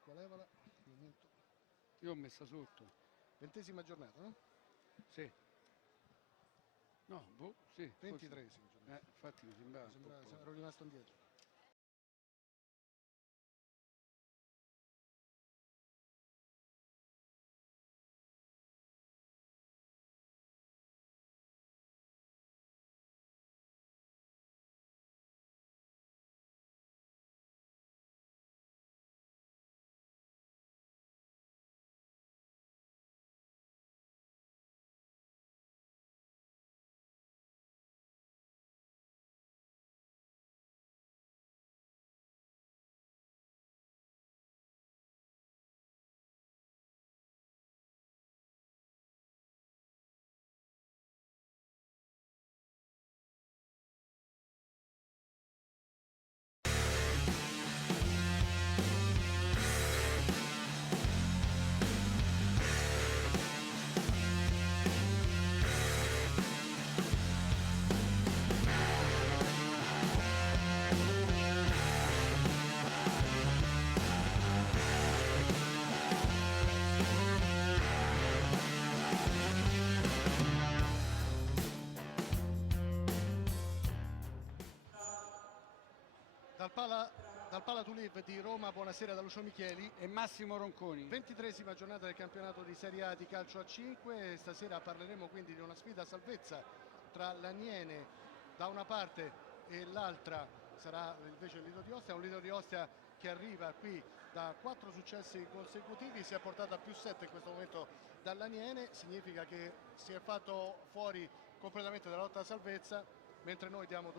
acqua, levala. Io ho messa sotto. 20ª giornata, no? Sì. No, boh, sì. 23ª giornata. Infatti mi sembrava. Ero rimasto indietro. Dal Pala Tulip di Roma, buonasera da Lucio Micheli e Massimo Ronconi. 23ª giornata del campionato di Serie A di calcio a 5. Stasera parleremo quindi di una sfida a salvezza tra l'Aniene da una parte e l'altra sarà invece il Lido di Ostia, un Lido di Ostia che arriva qui da 4 successi consecutivi, si è portato a +7 in questo momento dall'Aniene, significa che si è fatto fuori completamente dalla lotta a salvezza, mentre noi dobbiamo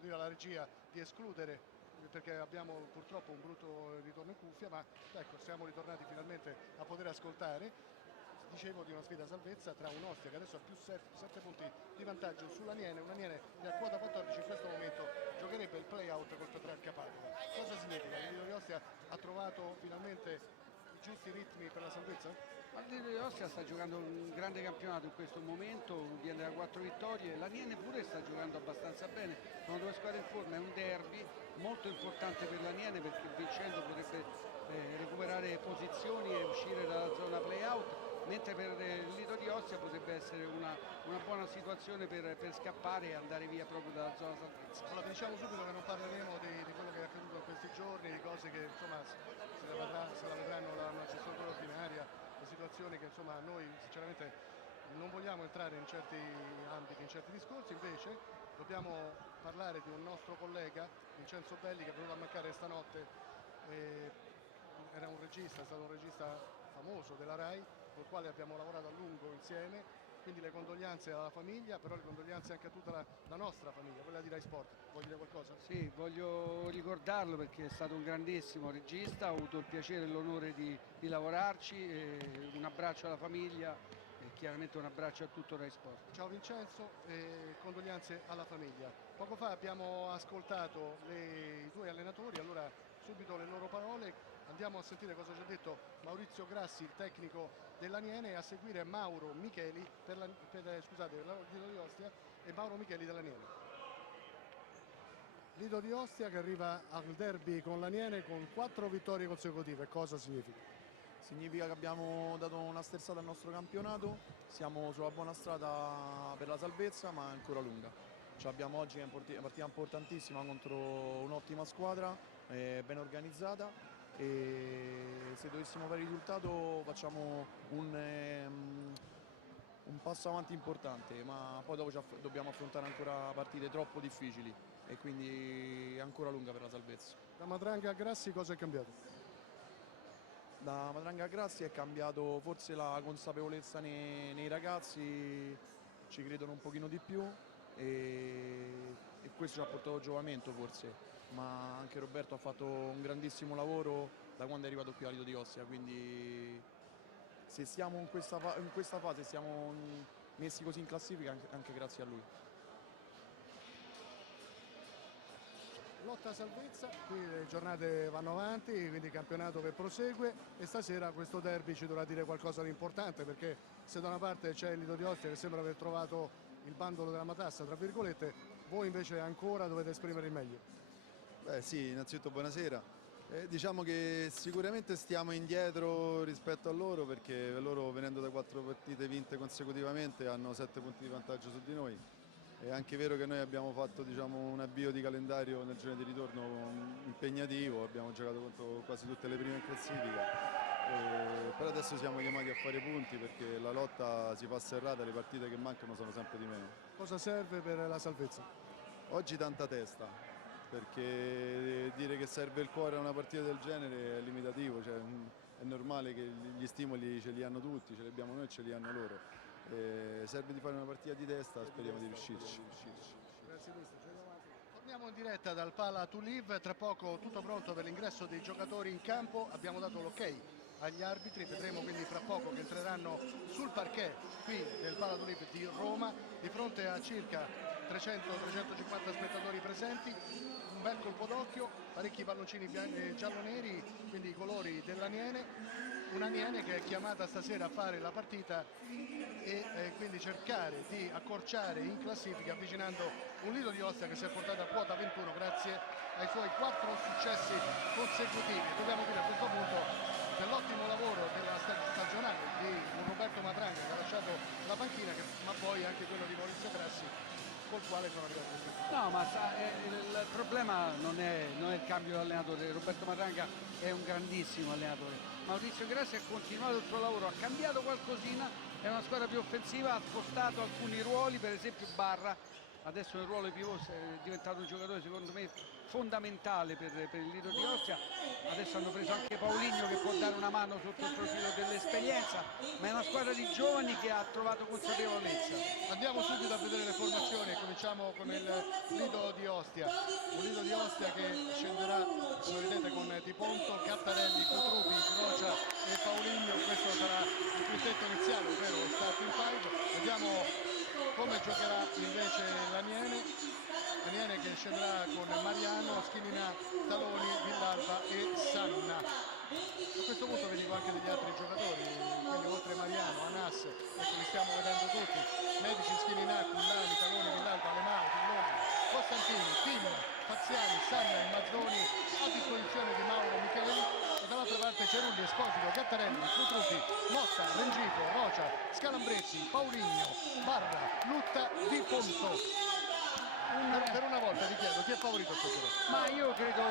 dire alla regia di escludere, perché abbiamo purtroppo un brutto ritorno in cuffia, ma ecco, siamo ritornati finalmente a poter ascoltare. Dicevo di una sfida a salvezza tra un Ostia che adesso ha +7 punti di vantaggio sull'Aniene, un Aniene che a quota 14 in questo momento giocherebbe il play-out col Petrarca Padova. Cosa significa? Il Lido di Ostia ha trovato finalmente i giusti ritmi per la salvezza? Il Lido di Ostia sta giocando un grande campionato in questo momento, viene da 4 vittorie, l'Aniene pure sta giocando abbastanza bene, sono due squadre in forma, è un derby molto importante per l'Aniene perché vincendo potrebbe recuperare posizioni e uscire dalla zona play-out, mentre per il Lido di Ostia potrebbe essere una buona situazione per scappare e andare via proprio dalla zona salvezza. Allora, diciamo subito che non parleremo di quello che è accaduto in questi giorni, di cose che insomma se la vedranno la magistratura ordinaria, le situazioni che insomma noi sinceramente non vogliamo entrare in certi ambiti, in certi discorsi. Invece dobbiamo parlare di un nostro collega, Vincenzo Belli, che è venuto a mancare stanotte. Era un regista, è stato un regista famoso della RAI, col quale abbiamo lavorato a lungo insieme, quindi le condoglianze alla famiglia, però le condoglianze anche a tutta la nostra famiglia, quella di Rai Sport. Vuoi dire qualcosa? Sì, voglio ricordarlo perché è stato un grandissimo regista, ho avuto il piacere e l'onore di lavorarci, un abbraccio alla famiglia e chiaramente un abbraccio a tutto Rai Sport. Ciao Vincenzo e condoglianze alla famiglia. Poco fa abbiamo ascoltato i due allenatori, allora subito le loro parole. Andiamo a sentire cosa ci ha detto Maurizio Grassi, il tecnico dell'Aniene, e a seguire Mauro Micheli per Lido di Ostia e Mauro Micheli dell'Aniene. Lido di Ostia che arriva al derby con l'Aniene con 4 vittorie consecutive. Cosa significa? Significa che abbiamo dato una sterzata al nostro campionato, siamo sulla buona strada per la salvezza, ma è ancora lunga. Abbiamo oggi una partita importantissima contro un'ottima squadra, ben organizzata, e se dovessimo fare il risultato facciamo un passo avanti importante, ma poi dopo dobbiamo affrontare ancora partite troppo difficili e quindi è ancora lunga per la salvezza. Da Matranga a Grassi cosa è cambiato? Da Matranga a Grassi è cambiato forse la consapevolezza nei ragazzi, ci credono un pochino di più e questo ci ha portato giovamento forse, ma anche Roberto ha fatto un grandissimo lavoro da quando è arrivato qui a Lido di Ostia, quindi se siamo in questa fase, siamo messi così in classifica anche grazie a lui. Lotta a salvezza, qui le giornate vanno avanti, quindi il campionato che prosegue e stasera questo derby ci dovrà dire qualcosa di importante, perché se da una parte c'è il Lido di Ostia che sembra aver trovato il bandolo della matassa, tra virgolette, voi invece ancora dovete esprimere il meglio. Beh sì, innanzitutto buonasera. Diciamo che sicuramente stiamo indietro rispetto a loro, perché loro, venendo da 4 partite vinte consecutivamente, hanno 7 punti di vantaggio su di noi. È anche vero che noi abbiamo fatto, diciamo, un avvio di calendario nel girone di ritorno impegnativo, abbiamo giocato contro quasi tutte le prime in classifica. Però adesso siamo chiamati a fare punti, perché la lotta si fa serrata, le partite che mancano sono sempre di meno. Cosa serve per la salvezza? Oggi tanta testa, perché dire che serve il cuore a una partita del genere è limitativo, cioè, è normale che gli stimoli ce li hanno tutti, ce li abbiamo noi e ce li hanno loro. Serve di fare una partita di testa, speriamo di riuscirci. Grazie mister. Torniamo in diretta dal Pala to Live, tra poco tutto pronto per l'ingresso dei giocatori in campo, abbiamo dato l'ok agli arbitri, vedremo quindi fra poco che entreranno sul parquet qui del Pala to Live di Roma, di fronte a circa 300-350 spettatori presenti. Un bel colpo d'occhio, parecchi palloncini giallo-neri, quindi i colori dell'Aniene. Un'Aniene che è chiamata stasera a fare la partita e quindi cercare di accorciare in classifica, avvicinando un Lido di Ostia che si è portato a quota 21 grazie ai suoi 4 successi consecutivi. Dobbiamo dire a questo punto dell'ottimo lavoro della stagionale di Roberto Matranga, che ha lasciato la panchina, ma poi anche quello di Maurizio Grassi, col quale sono arrivato questi. No, ma il problema non è il cambio di allenatore. Roberto Matranga è un grandissimo allenatore. Maurizio Grassi ha continuato il suo lavoro, ha cambiato qualcosina, è una squadra più offensiva, ha spostato alcuni ruoli, per esempio Barra adesso nel ruolo di pivot è diventato un giocatore secondo me fondamentale per il Lido di Ostia. Adesso hanno preso anche Paulinho, che può dare una mano sotto il profilo dell'esperienza, ma è una squadra di giovani che ha trovato consapevolezza. Andiamo subito a vedere le formazioni, cominciamo con il Lido di Ostia, un Lido di Ostia che scenderà, come vedete, con Di Ponto, Gattarelli, Cutrupi, Rocia e Paulinho. Questo sarà il quintetto iniziale, ovvero lo starting five. Vediamo come giocherà invece l'Aniene. Aniene che scenderà con Mariano, Schilina, Taloni, Villalba e Sanna. A questo punto vi dico anche degli altri giocatori, quindi oltre Mariano, Anas, ecco li stiamo vedendo tutti, Medici, Schilina, Cullani, Taloni, Villalba, Alemao, Villoni, Costantini, Tim, Faziani, Sanna e Mazzoni a disposizione di Mauro Micheli, e dall'altra parte Cerulli, Esposito, Gattarelli, Cutrupi, Motta, Rengifo, Rocia, Scalambrezzi, Paulinho, Barra, Lutta, Di Ponto. Per una volta vi chiedo chi è favorito stasera? Ma io credo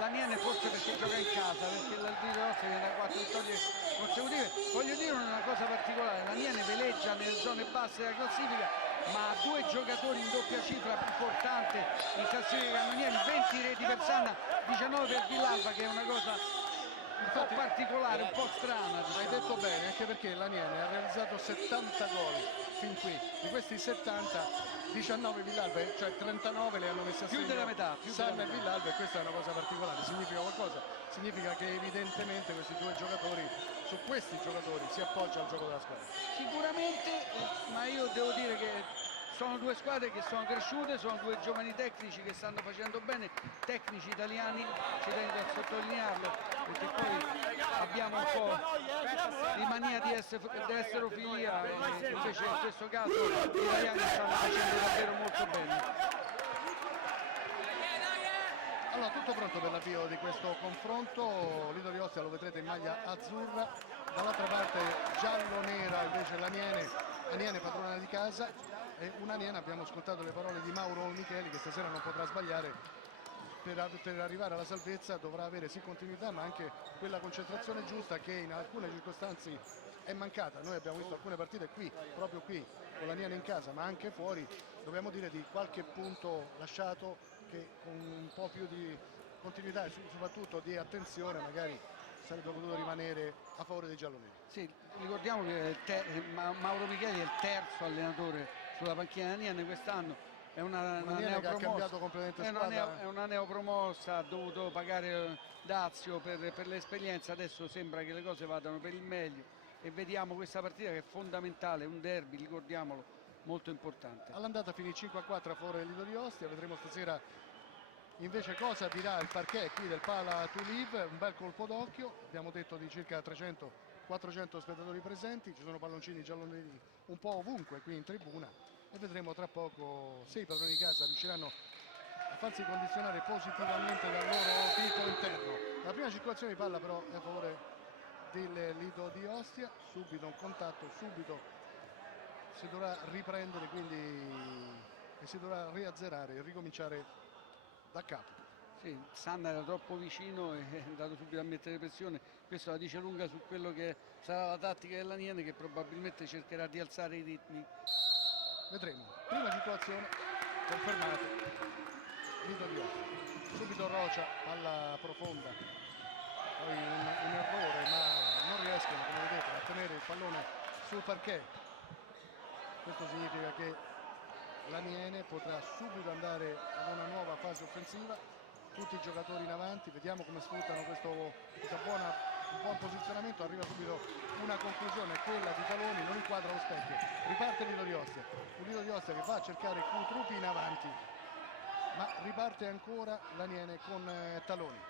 l'Aniene, forse perché gioca in casa, perché il Lido Ostia viene da 4 vittorie consecutive. Voglio dire una cosa particolare, l'Aniene veleggia nelle zone basse della classifica, ma ha 2 giocatori in doppia cifra più importante in classifica cannonieri, 20 reti per Sanna, 19 per Villalba, che è una cosa un po' particolare, un po' strana. Hai detto bene, anche perché l'Aniene ha realizzato 70 gol fin qui, di questi 70 19 Villalba, cioè 39 le hanno messe a segno più della metà, Sanna e Villalba, e questa è una cosa particolare. Significa qualcosa? Significa che evidentemente questi due giocatori, su questi giocatori si appoggia al gioco della squadra. Sicuramente, ma io devo dire che sono 2 squadre che sono cresciute, sono 2 giovani tecnici che stanno facendo bene, tecnici italiani, ci tengo a sottolinearlo, perché poi abbiamo un po' di mania di esterofilia, e invece in questo caso gli italiani stanno facendo davvero molto bene. Allora, tutto pronto per l'avvio di questo confronto. Lido di Ostia lo vedrete in maglia azzurra, dall'altra parte giallo-nera invece l'Aniene, Aniene padrona di casa. E un'Aniene, abbiamo ascoltato le parole di Mauro Micheli, che stasera non potrà sbagliare, per arrivare alla salvezza dovrà avere sì continuità, ma anche quella concentrazione giusta che in alcune circostanze è mancata. Noi abbiamo visto alcune partite qui, proprio qui, con l'Aniene in casa, ma anche fuori, dobbiamo dire di qualche punto lasciato, che con un po' più di continuità e soprattutto di attenzione magari sarebbe potuto rimanere a favore dei gialloneri. Sì, ricordiamo che Mauro Micheli è il terzo allenatore sulla panchina dell'Aniene quest'anno, è una neopromossa, ha dovuto pagare dazio per l'esperienza, adesso sembra che le cose vadano per il meglio e vediamo questa partita che è fondamentale, un derby, ricordiamolo, molto importante. All'andata finì 5-4 a favore del Lido di Ostia, vedremo stasera invece cosa dirà il parquet qui del Pala to Live. Un bel colpo d'occhio, abbiamo detto di circa 300-400 spettatori presenti, ci sono palloncini gialloneri un po' ovunque qui in tribuna, e vedremo tra poco se i padroni di casa riusciranno a farsi condizionare positivamente dal loro titolo interno. La prima circolazione di palla però è a favore del Lido di Ostia, subito un contatto, subito si dovrà riprendere, quindi e si dovrà riazzerare e ricominciare da capo. Sì, Sanna era troppo vicino e è andato subito a mettere pressione. Questo la dice lunga su quello che sarà la tattica dell'Aniene, che probabilmente cercherà di alzare i ritmi. Vedremo. Prima circolazione confermata. Lido di Ostia. Subito Rocia, palla profonda. Poi un errore, ma non riescono, come vedete, a tenere il pallone sul parquet. Questo significa che l'Aniene potrà subito andare ad una nuova fase offensiva. Tutti i giocatori in avanti, vediamo come sfruttano questo buon posizionamento. Arriva subito una conclusione, quella di Taloni, non inquadra lo specchio, riparte Lido di Ostia, un Lido di Ostia che va a cercare Cutrupi in avanti, ma riparte ancora l'Aniene con Taloni.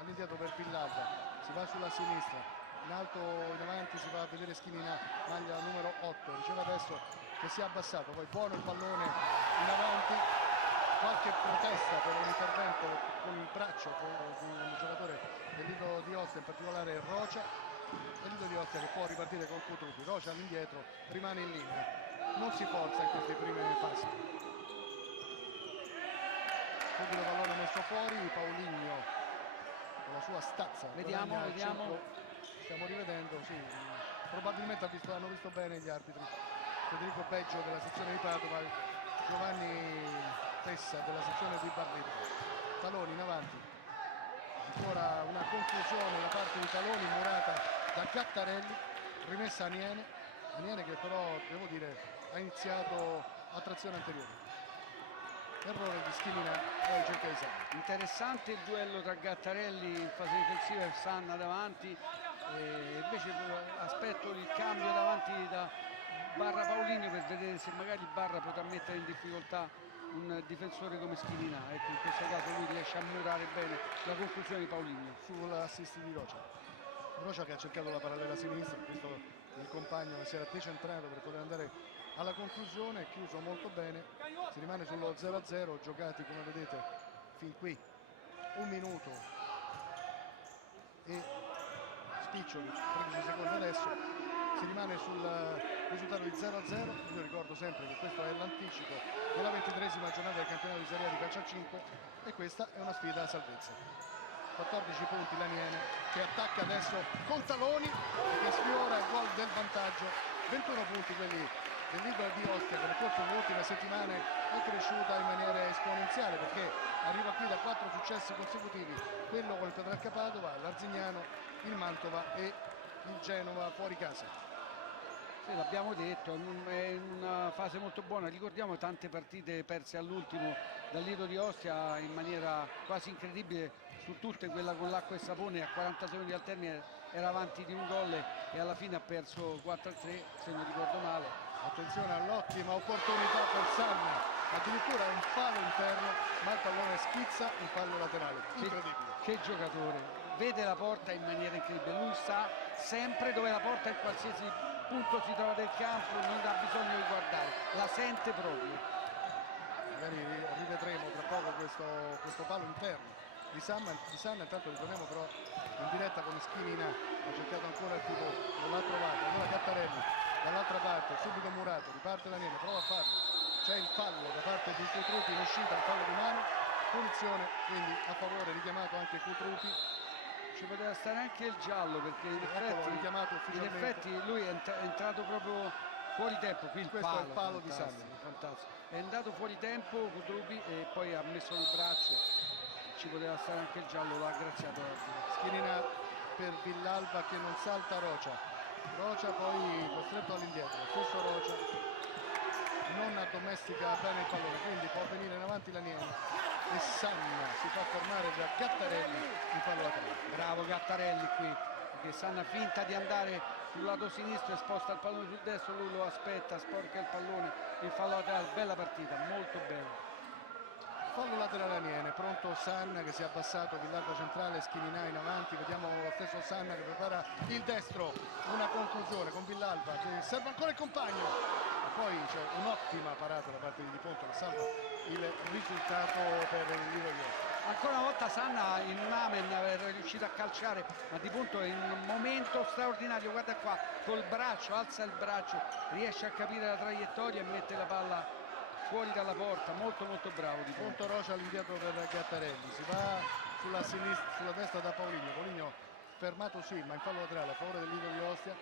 All'indietro per Villalba, si va sulla sinistra, in alto in avanti si va a vedere Schinina, maglia numero 8, riceve adesso che si è abbassato, poi buono il pallone in avanti, qualche protesta per un intervento con il braccio di un giocatore del Lido di Ostia, in particolare Rocia, e Lido di Ostia che può ripartire con Cutrupi. Rocia all'indietro, rimane in linea, non si forza in queste prime fasi. Subito pallone messo fuori, Paulinho con la sua stazza. Vediamo. Stiamo rivedendo, sì, probabilmente hanno visto bene gli arbitri. Federico Beggio della sezione di Padova, Giovanni Tessa della sezione di Barletta. Taloni in avanti, ancora una conclusione da parte di Taloni, murata da Gattarelli, rimessa a Aniene che però devo dire ha iniziato a trazione anteriore. Errore di Schinina e cerca di Sanna. Interessante il duello tra Gattarelli in fase difensiva e Sanna davanti, invece aspetto il cambio davanti da Barra Paulinho per vedere se magari Barra potrà mettere in difficoltà un difensore come Schinina. Ecco, in questo caso lui riesce a murare bene la conclusione di Paulinho. Sull'assist di Rocia che ha cercato la parallela sinistra, visto il compagno che si era decentrato per poter andare alla conclusione, è chiuso molto bene, si rimane sullo 0-0, giocati come vedete fin qui 1 minuto e spiccioli, 13 secondi adesso, si rimane sul risultato di 0-0. Io ricordo sempre che questo è l'anticipo della 23esima giornata del campionato di Serie A di calcio a 5 e questa è una sfida a salvezza. 14 punti l'Aniene che attacca adesso con Taloni e che sfiora il gol del vantaggio, 21 punti quelli del Lido di Ostia, che nel corso delle ultime settimane è cresciuta in maniera esponenziale perché arriva qui da 4 successi consecutivi, quello con il Petrarca Padova, l'Arzignano, il Mantova e il Genova fuori casa. Sì, l'abbiamo detto, è in una fase molto buona. Ricordiamo tante partite perse all'ultimo dal Lido di Ostia in maniera quasi incredibile, su tutte quella con l'acqua e sapone, a 40 secondi al termine era avanti di un gol e alla fine ha perso 4-3, se non ricordo male. Attenzione all'ottima opportunità per Sanna, addirittura un fallo interno, ma il pallone schizza un fallo laterale, incredibile. Che giocatore, vede la porta in maniera incredibile, lui sa sempre dove la porta in qualsiasi punto si trova del campo, non ha bisogno di guardare, la sente proprio. Magari rivedremo tra poco questo palo interno di Sanna, intanto ritorniamo però in diretta con Schinina, ha cercato ancora il pivot, non l'ha trovato, allora Gattarelli dall'altra parte, subito murato, riparte l'Aniene, prova a farlo, c'è il fallo da parte di Cutrupi in uscita, il fallo di mano, punizione quindi a favore, richiamato anche Cutrupi. Ci poteva stare anche il giallo perché in effetti lui è entrato proprio fuori tempo, qui questo è il palo di Sanna, fantastico, è andato fuori tempo Cutrupi e poi ha messo il braccio, ci poteva stare anche il giallo, l'ha graziato. Schinina per Villalba che non salta Rocia poi costretto all'indietro, stesso Rocia non addomestica bene il pallone, quindi può venire in avanti l'Aniene e Sanna si fa fermare da Gattarelli in fallo laterale. Bravo Gattarelli qui, perché Sanna finta di andare sul lato sinistro e sposta il pallone sul destro, lui lo aspetta, sporca il pallone, il fallo laterale, bella partita, molto bella. fallo laterale Aniene, pronto Sanna che si è abbassato, Villalba centrale, Schininà in avanti, vediamo lo stesso Sanna che prepara il destro, una conclusione con Villalba che serve ancora il compagno, e poi c'è un'ottima parata da parte di Ponto che salva il risultato per il Lido di Ostia. Ancora una volta Sanna in un amen è riuscito a calciare, ma di punto è in un momento straordinario, guarda qua, col braccio, alza il braccio, riesce a capire la traiettoria e mette la palla fuori dalla porta, molto bravo di punto. Punto Rocia all'indietro per Gattarelli, si va sulla sinistra, sulla destra da Paulinho fermato sì, ma in fallo laterale a favore del Lido di Ostia,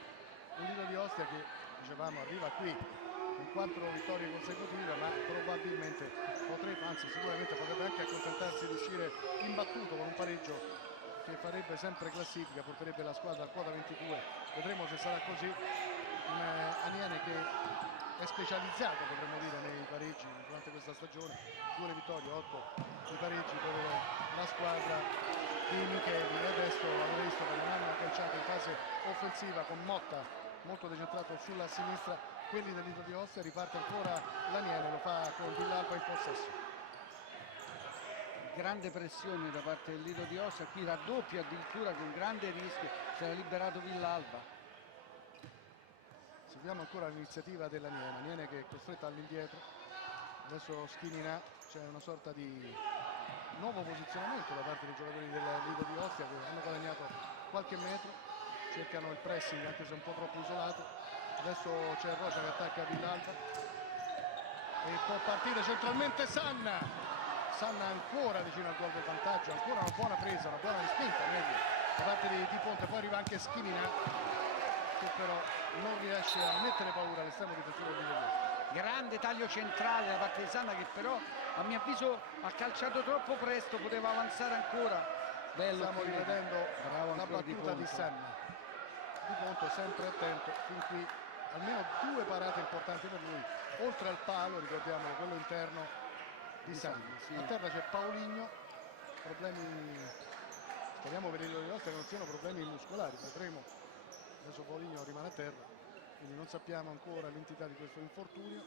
un Lido di Ostia che dicevamo arriva qui in 4 vittorie consecutive, ma probabilmente potrebbe, anzi sicuramente potrebbe anche accontentarsi di uscire imbattuto con un pareggio che farebbe sempre classifica, porterebbe la squadra a quota 22, vedremo se sarà così. Un Aniene che è specializzato, potremmo dire, nei pareggi durante questa stagione, 2 vittorie, 8 i pareggi per la squadra di Micheli. E adesso avete visto che non hanno calciato in fase offensiva con Motta molto decentrato sulla sinistra, quelli del Lido di Ostia, riparte ancora l'Aniene, lo fa con Villalba in possesso. Grande pressione da parte del Lido di Ostia, qui raddoppia addirittura con grande rischio, si era liberato Villalba. Seguiamo ancora l'iniziativa dell'Aniene, Aniene che è costretta all'indietro, adesso Schininà, c'è una sorta di nuovo posizionamento da parte dei giocatori del Lido di Ostia che hanno guadagnato qualche metro, cercano il pressing anche se un po' troppo isolato. Adesso c'è Rocia che attacca Villalba e può partire centralmente Sanna ancora vicino al gol del vantaggio, ancora una buona presa, una buona respinta meglio da parte di Ponte, poi arriva anche Schininà che però non riesce a mettere paura all'estremo difensivo del Lido. Grande taglio centrale da parte di Sanna che però a mio avviso ha calciato troppo presto, poteva avanzare ancora. Bello, stiamo rivedendo la battuta Ponto. di Sanna. Di Ponto sempre attento, fin qui almeno 2 parate importanti per lui, oltre al palo, ricordiamolo, quello interno di Sanna. Sì. A terra c'è Paulinho, problemi, speriamo per il Lido di Ostia che non siano problemi muscolari, vedremo. Adesso Paulinho rimane a terra, quindi non sappiamo ancora l'entità di questo infortunio,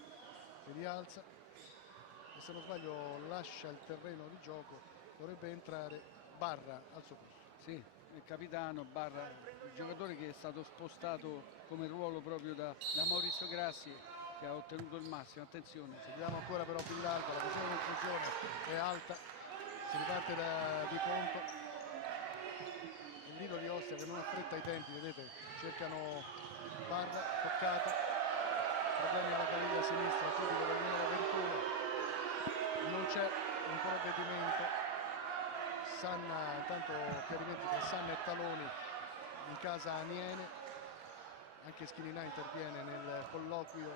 si rialza e se non sbaglio lascia il terreno di gioco, dovrebbe entrare Barra al suo posto. Sì, il capitano Barra, il giocatore che è stato spostato come ruolo proprio da Maurizio Grassi, che ha ottenuto il massimo. Attenzione, Seguiamo ancora però Villalba, la posizione di conclusione è alta, si riparte di Ponto. Il Lido di Ostia che non affretta i tempi, vedete, cercano Barra, toccata, problemi alla caviglia sinistra, subito del numero 21, non c'è un provvedimento. Sanna, intanto chiarimenti tra Sanna e Taloni in casa Aniene, anche Schininà interviene nel colloquio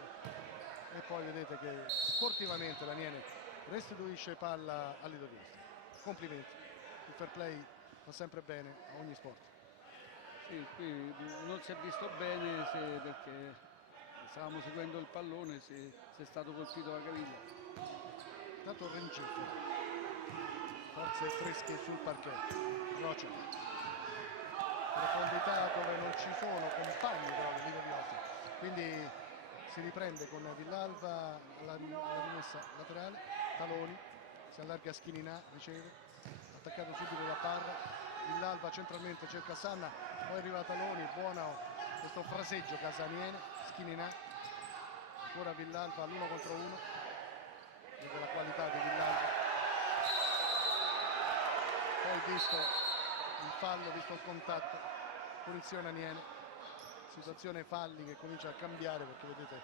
e poi vedete che sportivamente l'Aniene restituisce palla al Lido di Ostia. Complimenti, il fair play fa sempre bene a ogni sport. sì, qui non si è visto bene perché stavamo seguendo il pallone, si è stato colpito la caviglia. Intanto Rencito, forze fresche sul parquet, Rocia, profondità dove non ci sono compagni però del Lido di Ostia, quindi si riprende con Villalba alla rimessa laterale, Taloni, si allarga Schininà, riceve, attaccato subito da Barra, Villalba centralmente cerca Sanna, poi arriva Taloni, buono questo fraseggio Casaniene, Schininà, ancora Villalba all'1 contro 1, vede la qualità di Villalba. Poi visto il fallo, visto il contatto, punizione Aniene, situazione falli che comincia a cambiare perché vedete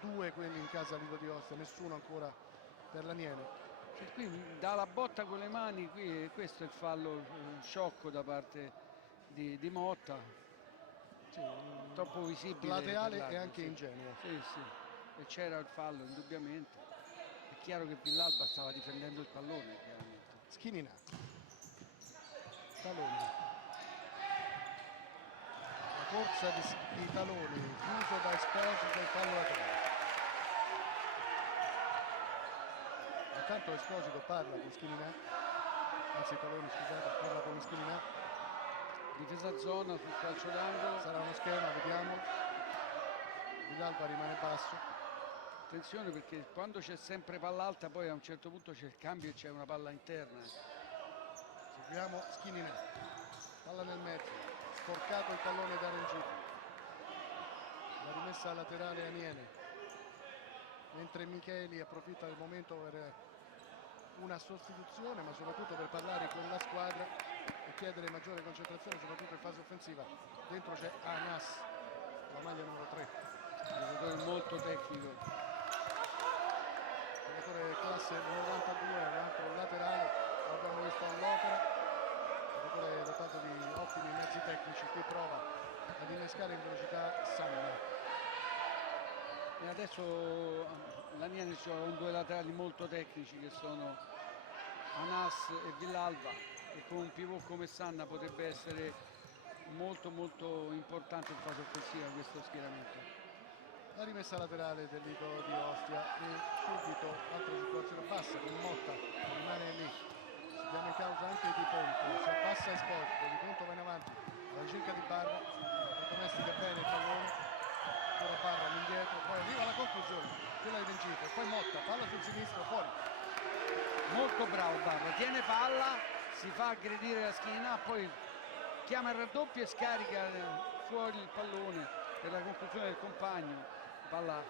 2 quelli in casa Lido di Ostia, nessuno ancora per l'Aniene. Cioè, qui dà la botta con le mani, qui questo è il fallo sciocco da parte di Motta, Sì, troppo visibile plateale per e anche sì. ingenuo. Sì, e c'era il fallo indubbiamente. È chiaro che Villalba stava difendendo il pallone, chiaramente. Schininà, Taloni, la corsa di Taloni chiuso da Esposito e fallo laterale. Intanto Esposito parla con Schininà, anzi Taloni scusate, parla con Schininà, Difesa zona sul calcio d'angolo. sarà uno schema, vediamo. Villalba rimane basso, attenzione perché quando c'è sempre palla alta poi a un certo punto c'è il cambio e c'è una palla interna. Seguiamo Schininà, palla nel mezzo, sporcato il pallone da Rengifo, la rimessa laterale Aniene, mentre Micheli approfitta del momento per una sostituzione, ma soprattutto per parlare con la squadra e chiedere maggiore concentrazione soprattutto in fase offensiva. Dentro c'è Anas, la maglia numero 3, Giocatore molto tecnico, giocatore classe 92, un altro laterale, lo abbiamo visto all'opera, giocatore dotato di ottimi mezzi tecnici. Qui prova ad innescare in velocità Sanna. e adesso l'Aniene gioca con due laterali molto tecnici che sono Anas e Villalba, e con un pivot come Sanna potrebbe essere molto importante in fase offensiva questo schieramento. La rimessa laterale del Lido di Ostia e subito altra circolazione bassa con Motta che rimane lì. Si chiama in causa anche Di Ponto, si abbassa Esposito, Di Ponto va in avanti alla ricerca di Barra, che domestica bene il pallone, ancora Barra all'indietro, poi arriva la conclusione, quella di Rengifo, poi Motta, palla sul sinistro, fuori. Molto bravo Barra, tiene palla, si fa aggredire la schiena, poi chiama il raddoppio e scarica fuori il pallone per la conclusione del compagno. Palla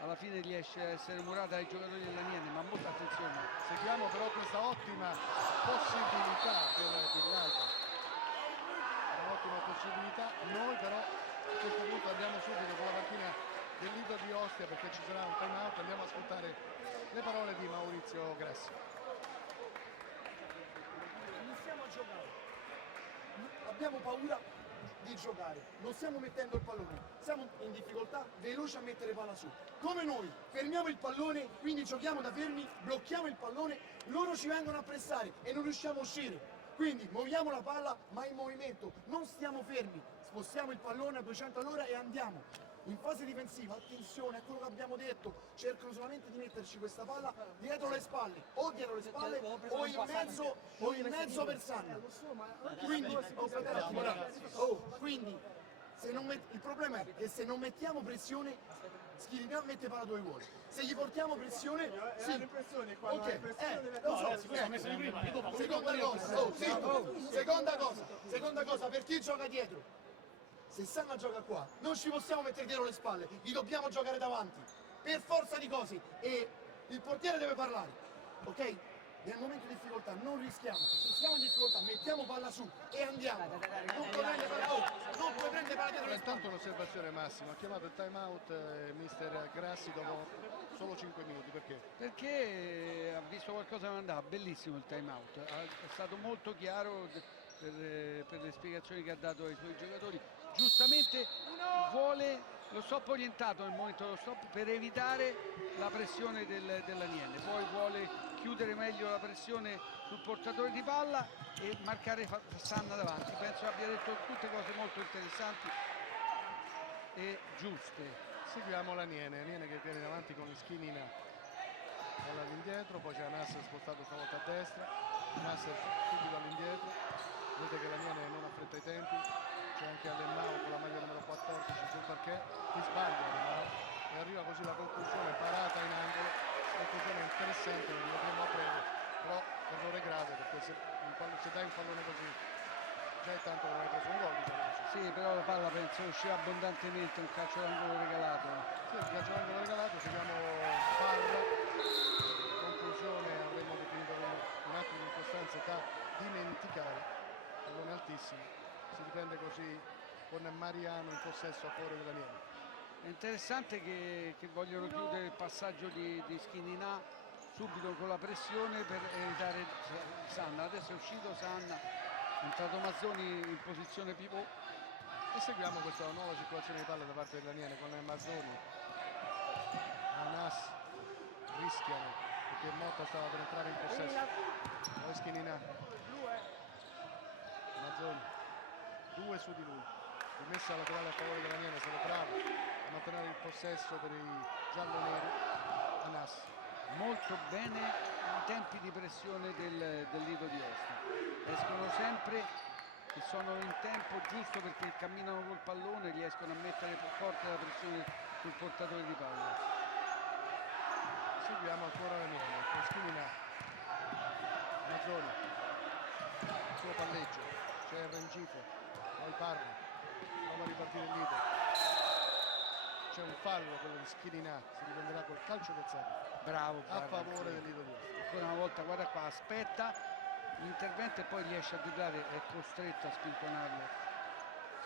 alla fine riesce a essere murata dai giocatori dell'Aniene, ma molta attenzione. Seguiamo però questa ottima possibilità per Villalba, un'ottima possibilità. Noi però a questo punto andiamo subito con la panchina del Lido di Ostia perché ci sarà un time out, andiamo a ascoltare le parole di Maurizio Grassi. Iniziamo a giocare, abbiamo paura di giocare, non stiamo mettendo il pallone, siamo in difficoltà, veloci a mettere palla su. Come noi fermiamo il pallone, quindi giochiamo da fermi, blocchiamo il pallone, loro ci vengono a pressare e non riusciamo a uscire. Quindi muoviamo la palla ma in movimento, non stiamo fermi, spostiamo il pallone a 200 all'ora e andiamo. In fase difensiva, attenzione a quello che abbiamo detto, cercano solamente di metterci questa palla dietro le spalle, o dietro le spalle o in mezzo per Sanna. Quindi il problema è che se non mettiamo pressione, Schirinà mette palla dove vuole. Se gli portiamo pressione, sì. Ok, lo so, seconda cosa, per chi gioca dietro. Se Sanna gioca qua, non ci possiamo mettere dietro le spalle, gli dobbiamo giocare davanti, per forza di cose, e il portiere deve parlare, ok? Nel momento di difficoltà non rischiamo, se siamo in difficoltà mettiamo palla su e andiamo, non puoi prendere palla dietro le Intanto spalle. un'osservazione Massimo, ha chiamato il time out mister Grassi dopo solo 5 minuti, perché? Perché ha visto qualcosa che non andava, bellissimo il time out, è stato molto chiaro per le spiegazioni che ha dato ai suoi giocatori. Giustamente vuole lo stop orientato nel momento dello stop per evitare la pressione dell'Aniene, poi vuole chiudere meglio la pressione sul portatore di palla e marcare Sanna davanti. Penso abbia detto tutte cose molto interessanti e giuste. Seguiamo l'Aniene che viene in avanti con Schininà, palla all'indietro, poi c'è Anas spostato stavolta a destra, Anas subito all'indietro, vedete che l'Aniene non affretta i tempi, c'è anche Alemmao con la maglia numero 14 sul parquet, qui sbaglia Alemmao e arriva così la conclusione, parata in angolo, conclusione interessante, lo vedremo a breve, però errore grave perché se dai un pallone così già è tanto che non hai preso un gol, diciamo così. Sì, però la palla penso uscirà abbondantemente, un calcio d'angolo regalato. Sì, il calcio d'angolo regalato, seguiamo Parra, conclusione avremmo definito come un atto di incostanza da dimenticare, pallone altissimo, si riprende così con Mariano in possesso a favore dell'Aniene. È interessante che vogliono chiudere il passaggio di Schininà subito con la pressione per evitare Sanna. Adesso è uscito Sanna, è entrato Mazzoni in posizione pivot. E seguiamo questa nuova circolazione di palla da parte dell'Aniene con Mazzoni, Anas rischiano perché Motta stava per entrare in possesso, poi Schininà, Mazzoni, 2 su di lui, rimessa laterale a favore dell'Aniene, è stato bravo a mantenere il possesso per i gialloneri. Anas Molto bene i tempi di pressione del Lido di Ostia, escono sempre e sono in tempo giusto perché camminano col pallone, riescono a mettere forte la pressione sul portatore di palla. Seguiamo ancora l'Aniene con Schilina, Mazzoni, il suo palleggio, c'è Rengifo, poi parla, prova a ripartire il leader, c'è un fallo, quello di Schilina, si riprenderà col calcio d'alzata Bravo, a guarda, favore sì. del Lido di Ostia. Ancora una volta, guarda qua, aspetta l'intervento e poi riesce a driblare, è costretto a spintonarlo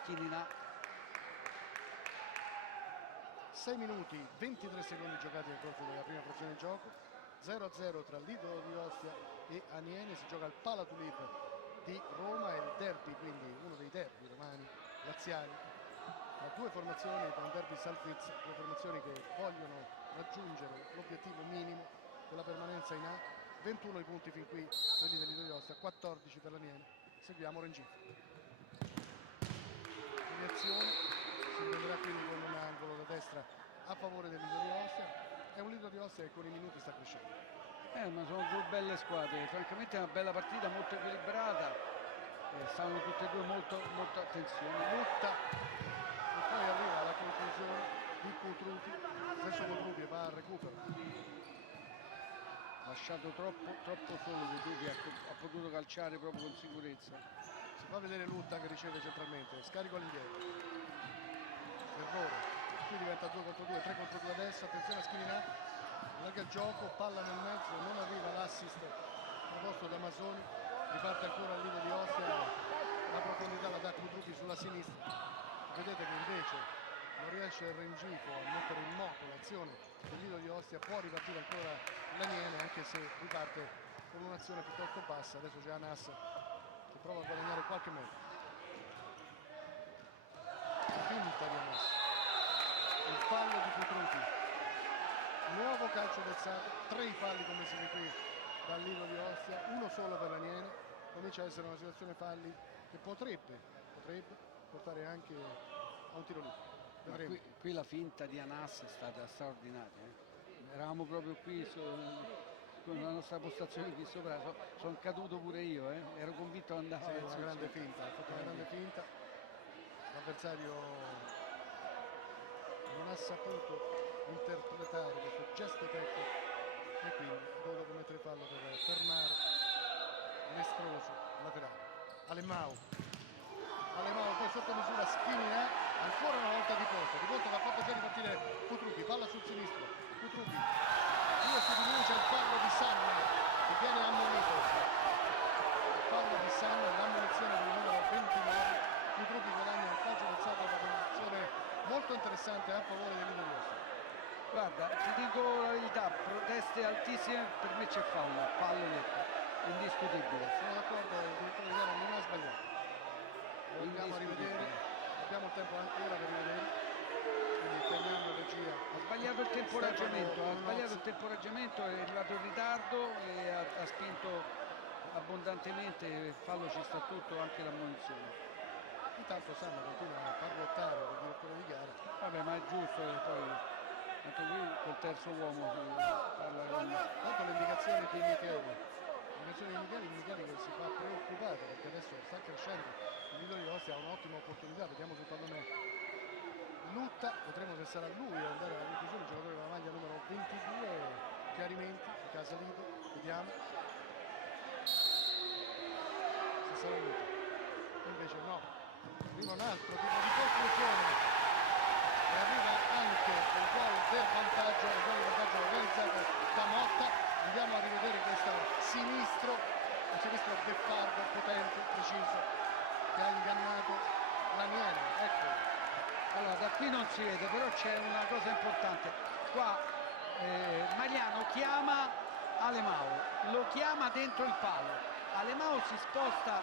Schilina. 6 minuti 23 secondi giocati nel corso della prima frazione di gioco, 0-0 tra Lido di Ostia e Aniene, si gioca al Palatulip di Roma, è il derby, quindi uno dei derby romani laziali, da due formazioni, da un derby salvezza, due formazioni che vogliono raggiungere l'obiettivo minimo della permanenza in A. 21 i punti fin qui quelli del Lido di Ostia, 14 per l'Aniene. Seguiamo Rengifo, deviazione, si prenderà quindi con un angolo da destra a favore del Lido di Ostia. È un Lido di Ostia che con i minuti sta crescendo. Ma sono due belle squadre, francamente è una bella partita, molto equilibrata, stanno tutte e due molto attenzione. Lotta e poi arriva alla conclusione di Cutrupi, stesso Cutrupi va al recupero. Lasciato troppo solo Cutrupi, ha potuto calciare proprio con sicurezza. Si fa vedere Lutta che riceve centralmente, scarico all'indietro, errore, qui diventa 2 contro 2, 3 contro 2 adesso, attenzione a Schilina, allarga il gioco, palla nel mezzo, non arriva l'assist proposto da Masoni, riparte ancora il Lido di Ostia, la profondità la dà Cutrupi sulla sinistra, vedete che invece non riesce il Rengifo a mettere in moto l'azione del Lido di Ostia, può ripartire ancora l'Aniene anche se riparte con un'azione piuttosto bassa, adesso c'è Anas che prova a guadagnare qualche metro, finta di Anas, il fallo di Cutrupi, nuovo calcio d'alzata, 3 i falli commessi qui dal Lido di Ostia, uno solo per l'Aniene, comincia a essere una situazione falli che potrebbe portare anche a un tiro libero. Ma qui la finta di Anas è stata straordinaria. Eravamo proprio qui con la nostra postazione qui sopra, sono caduto pure io, ero convinto che andava. Sì, una grande finta, ha fatto una grande finta, l'avversario non ha saputo interpretare questo gesto tecnico e quindi ha dovuto commettere fallo per fermare l'estroso laterale. Alemao poi sotto misura Schilina, ancora una volta Di Ponte va fatto già ripartire Cutrupi, palla sul sinistro, Cutrupi, 2 su di lui c'è il fallo di Sanna che viene ammonito, il fallo di Sanna, l'ammonizione del numero 29, Cutrupi guadagna un calcio d'alzata da posizione molto interessante a favore del Lido di Ostia. Guarda, ti dico la verità, proteste altissime, per me c'è fallo netto, indiscutibile. Sono d'accordo, il direttore di gara non ha sbagliato. Lo andiamo a rivedere, abbiamo il tempo ancora per rivedere, quindi chiamiamo la regia. Ha sbagliato il temporeggiamento, è arrivato in ritardo e ha spinto abbondantemente, il fallo ci sta tutto, anche l'ammonizione. Intanto Sanna continua a parlottare con il direttore di gara. Vabbè, ma è giusto, poi tanto qui col terzo uomo parla con... Tanto le indicazioni di Micheli. Micheli che si fa preoccupare perché adesso sta crescendo, il Lido di Ostia ha un'ottima opportunità, vediamo sul pallone Lutta, vedremo se sarà lui a andare alla conclusione, il giocatore della maglia numero 22, chiarimenti di Casa Lido, vediamo se sarà Lutta, invece no, arriva un altro tipo di conclusione e arriva anche il gol del vantaggio realizzato da Motta. Andiamo a rivedere questo sinistro beffardo, potente, preciso, che ha ingannato l'Aniene, ecco. Allora, da qui non si vede, però c'è una cosa importante. Qua Mariano chiama Alemao, lo chiama dentro il palo. Alemao si sposta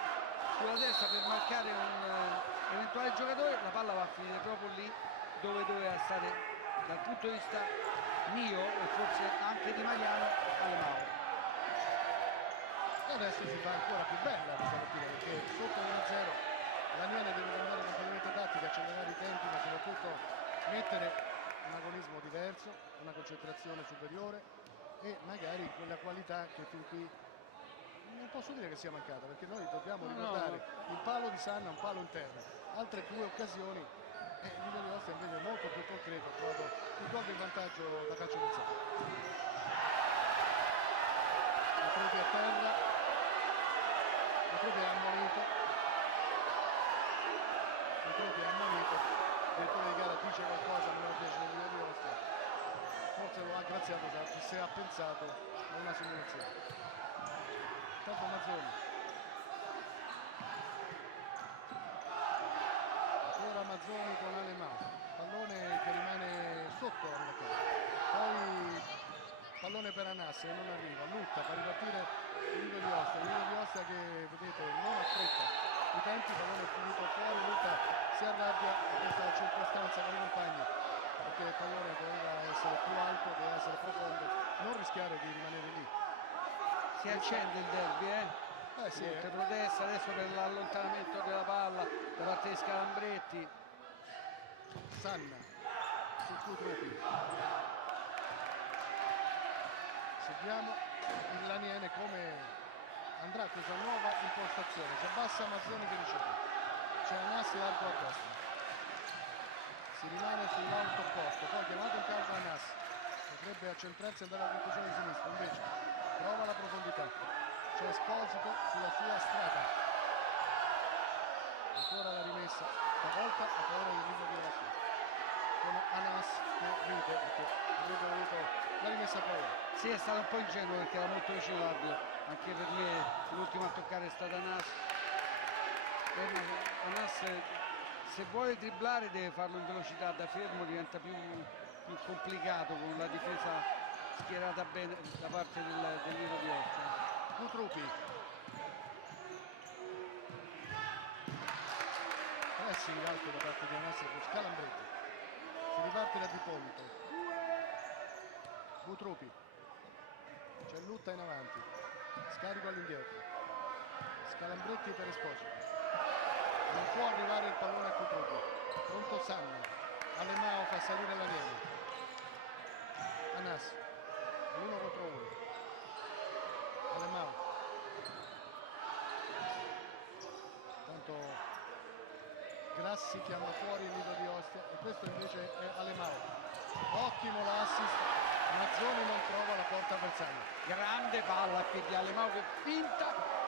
sulla destra per marcare un eventuale giocatore, la palla va a finire proprio lì dove doveva stare dal punto di vista mio e forse anche di Mariano, Alemao. E adesso si fa ancora più bella questa partita perché sotto 1-0 l'Aniene deve cambiare completamente tattica, accelerare i tempi ma soprattutto mettere un agonismo diverso, una concentrazione superiore e magari quella qualità che fin qui non posso dire che sia mancata perché noi dobbiamo ricordare il palo di Sanna, un palo interno, altre 2 occasioni Lido di Ostia invece è molto più concreto, ha trovato il gol di vantaggio da calcio d'alzata. Petrucci a terra, Petrucci è ammonito, Petrucci è ammonito, il direttore di gara dice qualcosa, non lo piace Lido di Ostia, forse lo ha graziato se ha pensato a una simulazione. Intanto Mazzoni, ancora Mazzoni con Alemao, pallone che rimane sotto la rete, poi pallone per Anas che non arriva, Lutta per ripartire il Lido di Ostia che vedete non affretta i tempi, pallone è finito fuori, Lutta si arrabbia a questa circostanza con i compagni perché il pallone doveva essere più alto, doveva essere profondo, non rischiare di rimanere lì. Si accende il derby, Sì, molte proteste adesso per l'allontanamento della palla da parte di Scalambretti. Sanna su Kutrupi. Seguiamo il Laniene come andrà questa nuova impostazione. Si abbassa Mazzoni che riceve. C'è Anas largo a destra. Si rimane sull'alto opposto. Poi chiamato in causa Anas. Potrebbe accentrarsi e andare alla conclusione di sinistra. Invece trova la profondità. C'è Esposito sulla sua strada. Ancora la rimessa. Stavolta a favore del Lido di Ostia. Con Anas che ride perché avrebbe avuto la rimessa a favore. Sì, è stato un po' ingenuo perché era molto vicino all'arbitro, anche per me l'ultimo a toccare è stato Anas. Anas se vuole dribblare deve farlo in velocità, da fermo diventa più complicato con la difesa schierata bene da parte del Lido di Ostia. Kutrupi. Pressing alto da parte di Anas con Scalambretti. Si riparte da Dipolito. Kutrupi. C'è Lutta in avanti. Scarico all'indietro. Scalambretti per Esposito. Non può arrivare il pallone a Kutrupi. Pronto Sanna. Alemao fa salire Laniene. Anas. L'uno contro uno. Alemao. Tanto Grassi chiama fuori il Lido di Ostia e questo invece è Alemao. Ottimo l'assist, Mazzoni non trova la porta per Sanna. Grande palla qui di Alemao che finta,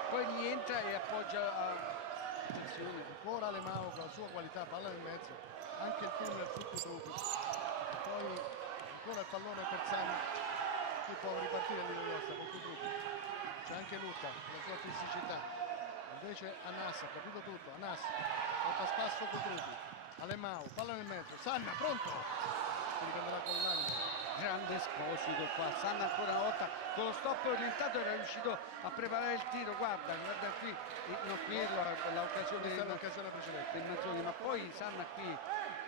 poi gli entra e appoggia attenzione. Ancora Alemao con la sua qualità, palla nel mezzo, anche il tunnel su Kutrupi. Poi ancora il pallone per Sanna, qui può ripartire il Lido di Ostia con Kutrupi. C'è anche Lutta, la sua fisicità. Invece Anas ha capito tutto, Anas porta a spasso Kutrupi, Alemao, palla nel mezzo, Sanna pronto, si riprenderà con l'anima. Grande Esposito qua, Sanna ancora una volta con lo stop orientato era riuscito a preparare il tiro, guarda qui, no, qui l'occasione Questa è l'occasione precedente. del Mazzoni, ma poi Sanna qui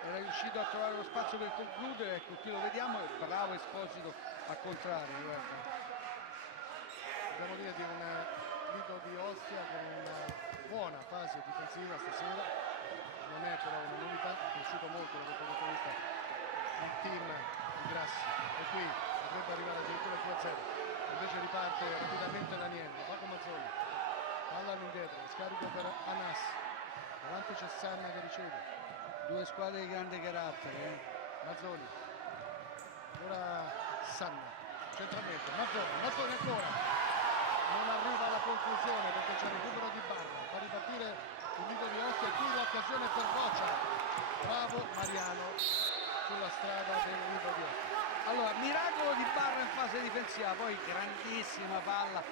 era riuscito a trovare lo spazio per concludere, ecco qui lo vediamo, è bravo Esposito a contrario, guarda. Dobbiamo dire di un Lido di Ostia con una buona fase difensiva stasera, non è però una novità, è cresciuto molto da questo punto di vista il team di Grassi e qui potrebbe arrivare addirittura al 2-0, invece riparte rapidamente Laniene, va con Mazzoni, palla all'indietro, scarico per Anas, davanti c'è Sanna che riceve, Due squadre di grande carattere, Mazzoni, ora Sanna, centralmente, Mazzoni ancora, non arriva alla conclusione perché c'è il recupero di Barra, fa ripartire il Lido di Ostia e qui l'occasione per Rocia, bravo Mariano sulla strada del Lido di Ostia. Allora, miracolo di Barra in fase difensiva, poi grandissima palla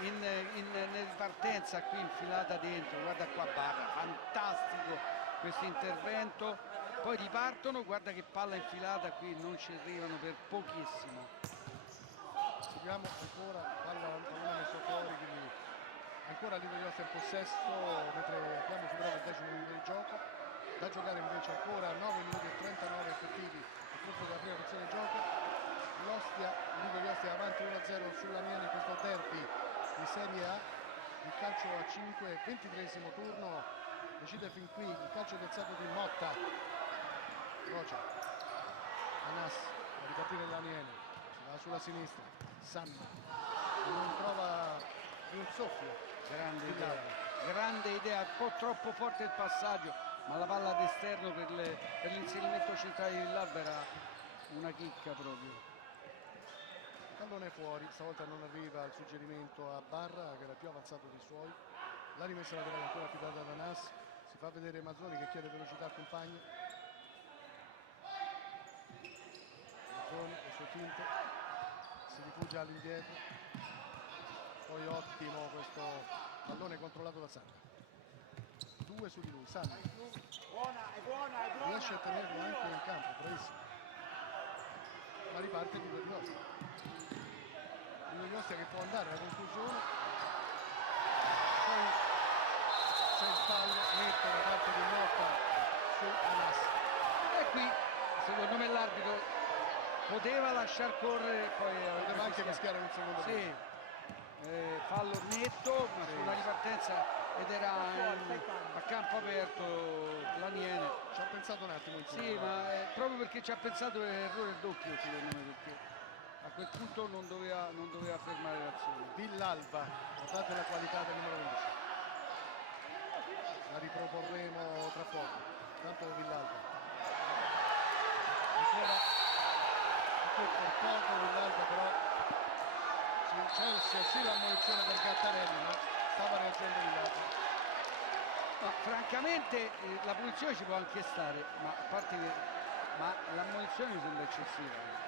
in partenza qui infilata dentro, guarda qua Barra, fantastico questo intervento, poi ripartono, guarda che palla infilata qui, non ci arrivano per pochissimo. Seguiamo ancora pallone messo fuori, quindi ancora Lido di Ostia in possesso mentre abbiamo superato il 10 minuto di gioco, da giocare invece ancora 9 minuti e 39 effettivi nel corso della prima porzione di gioco. Lido di Ostia avanti 1-0 sull'Aniene in questo derby di Serie A, il calcio a 5, 23esimo turno, decide fin qui il calcio piazzato di Motta. Rocia, Anas a ripartire l'Aniene, va sulla sinistra, Sanna non trova più un soffio, Grande idea, un po' troppo forte il passaggio, ma la palla d'esterno per l'inserimento centrale di Villalba era una chicca proprio. Pallone fuori, stavolta non arriva il suggerimento a Barra che era più avanzato dei suoi. La rimessa laterale ancora affidata da Nas, si fa vedere Mazzoni che chiede velocità al compagno. Mazzoni, le sue finte, si rifugia all'indietro, poi ottimo questo pallone controllato da Sanna. 2 su di lui, Sanna riesce a tenerlo anche in campo, bravissimo. Ma riparte di Ostia che può andare alla conclusione, poi c'è il fallo netto da parte di Motta su Anas. E qui secondo me l'arbitro poteva lasciar correre, poi Poteva anche fischiare un secondo tempo. sì, fallo netto ma sulla ripartenza, ed era a campo aperto l'Aniene. Ci ha pensato un attimo in Sì, ma proprio perché ci ha pensato è errore doppio secondo me, perché a quel punto non doveva fermare l'azione. Villalba, notate la qualità del numero 11. La riproporremo tra poco. Tanto Villalba. Ancora per poco Villalba, però Chelsea sì l'ammonizione per Gattarelli, ma stava reagendo Villalba. Ma francamente la punizione ci può anche stare, ma a parte che l'ammonizione mi sembra eccessiva.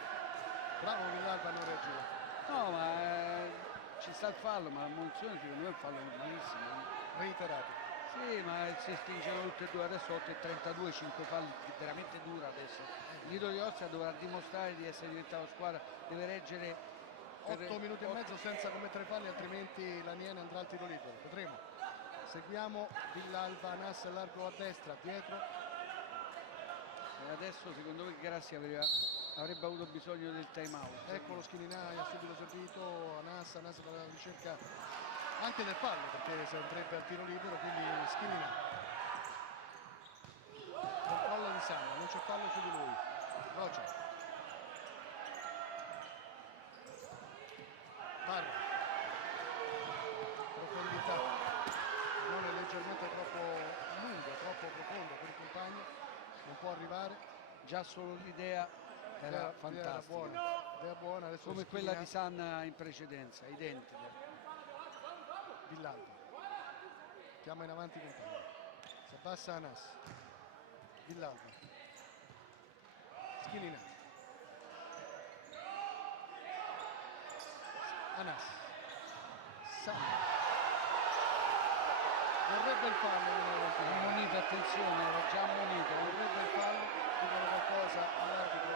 Bravo Villalba a non reagire. No, ma ci sta il fallo, ma l'ammonizione secondo me è un fallo normalissimo. Reiterato. Sì, ma si spingono tutte e due, adesso 8-32, 5 falli, veramente dura adesso. Il Lido di Ostia dovrà dimostrare di essere diventato squadra, deve reggere 8 minuti e mezzo senza commettere falli, altrimenti l'Aniene andrà al tiro libero. Vedremo. Seguiamo Villalba, Anas largo a destra, dietro. E adesso secondo me Grassi avrebbe avuto bisogno del time out. Ecco lo Schininai, ha subito servito Anas alla ricerca anche del fallo perché si andrebbe al tiro libero, quindi Schininai. Controllo di Sanna, non c'è fallo su di lui. Rocia. Barra. Profondità. Non è leggermente troppo lungo, troppo profondo per il compagno. Non può arrivare. Già solo l'idea era fantastica. Idea buona. Adesso Come quella di Sanna in precedenza, identica. Villalba chiama in avanti il compagno, si abbassa Anas. Villalba, Schinina, Anas, Sanna, vorrebbe il fallo, Ammonito, attenzione, era già ammonito. vorrebbe il fallo, dicono qualcosa all'arbitro.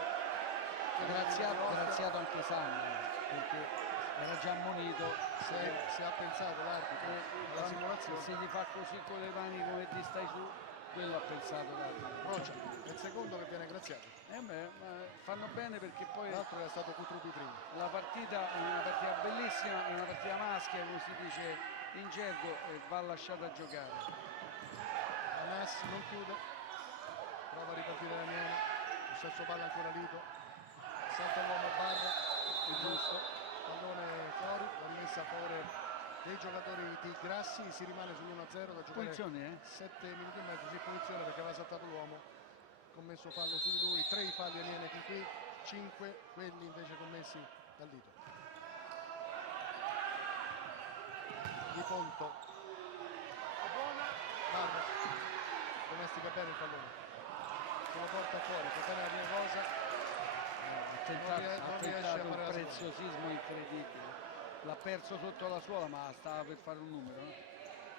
Graziato anche Sanna, perché era già ammonito. Se ha pensato l'arbitro alla simulazione. Se gli fa così con le mani come ti stai su, quello ha pensato l'arbitro. Rocia è il secondo che viene graziato, Ma fanno bene perché poi l'altro era stato Cutrupi prima. la partita è una partita bellissima, è una partita maschia, come si dice in gergo, e va lasciata giocare. Anas non chiude, prova a ripartire Daniele, lo stesso palla ancora Lito, salta l'uomo Barra, è giusto, pallone fuori, la rimessa a favore dei giocatori di Grassi, si rimane sull'1-0 da giocare. Punizione, 7 minuti e mezzo, sì, punizione perché aveva saltato l'uomo, commesso fallo su di lui, 3 i falli Aniene fin qui, 5 quelli invece commessi dal Lito. Di Ponto, Barra, domestica bene il pallone, se lo porta fuori, fa bene la prima cosa. Ha non riesce a tentato un fare la preziosismo incredibile. L'ha perso sotto la suola, ma stava per fare un numero. No?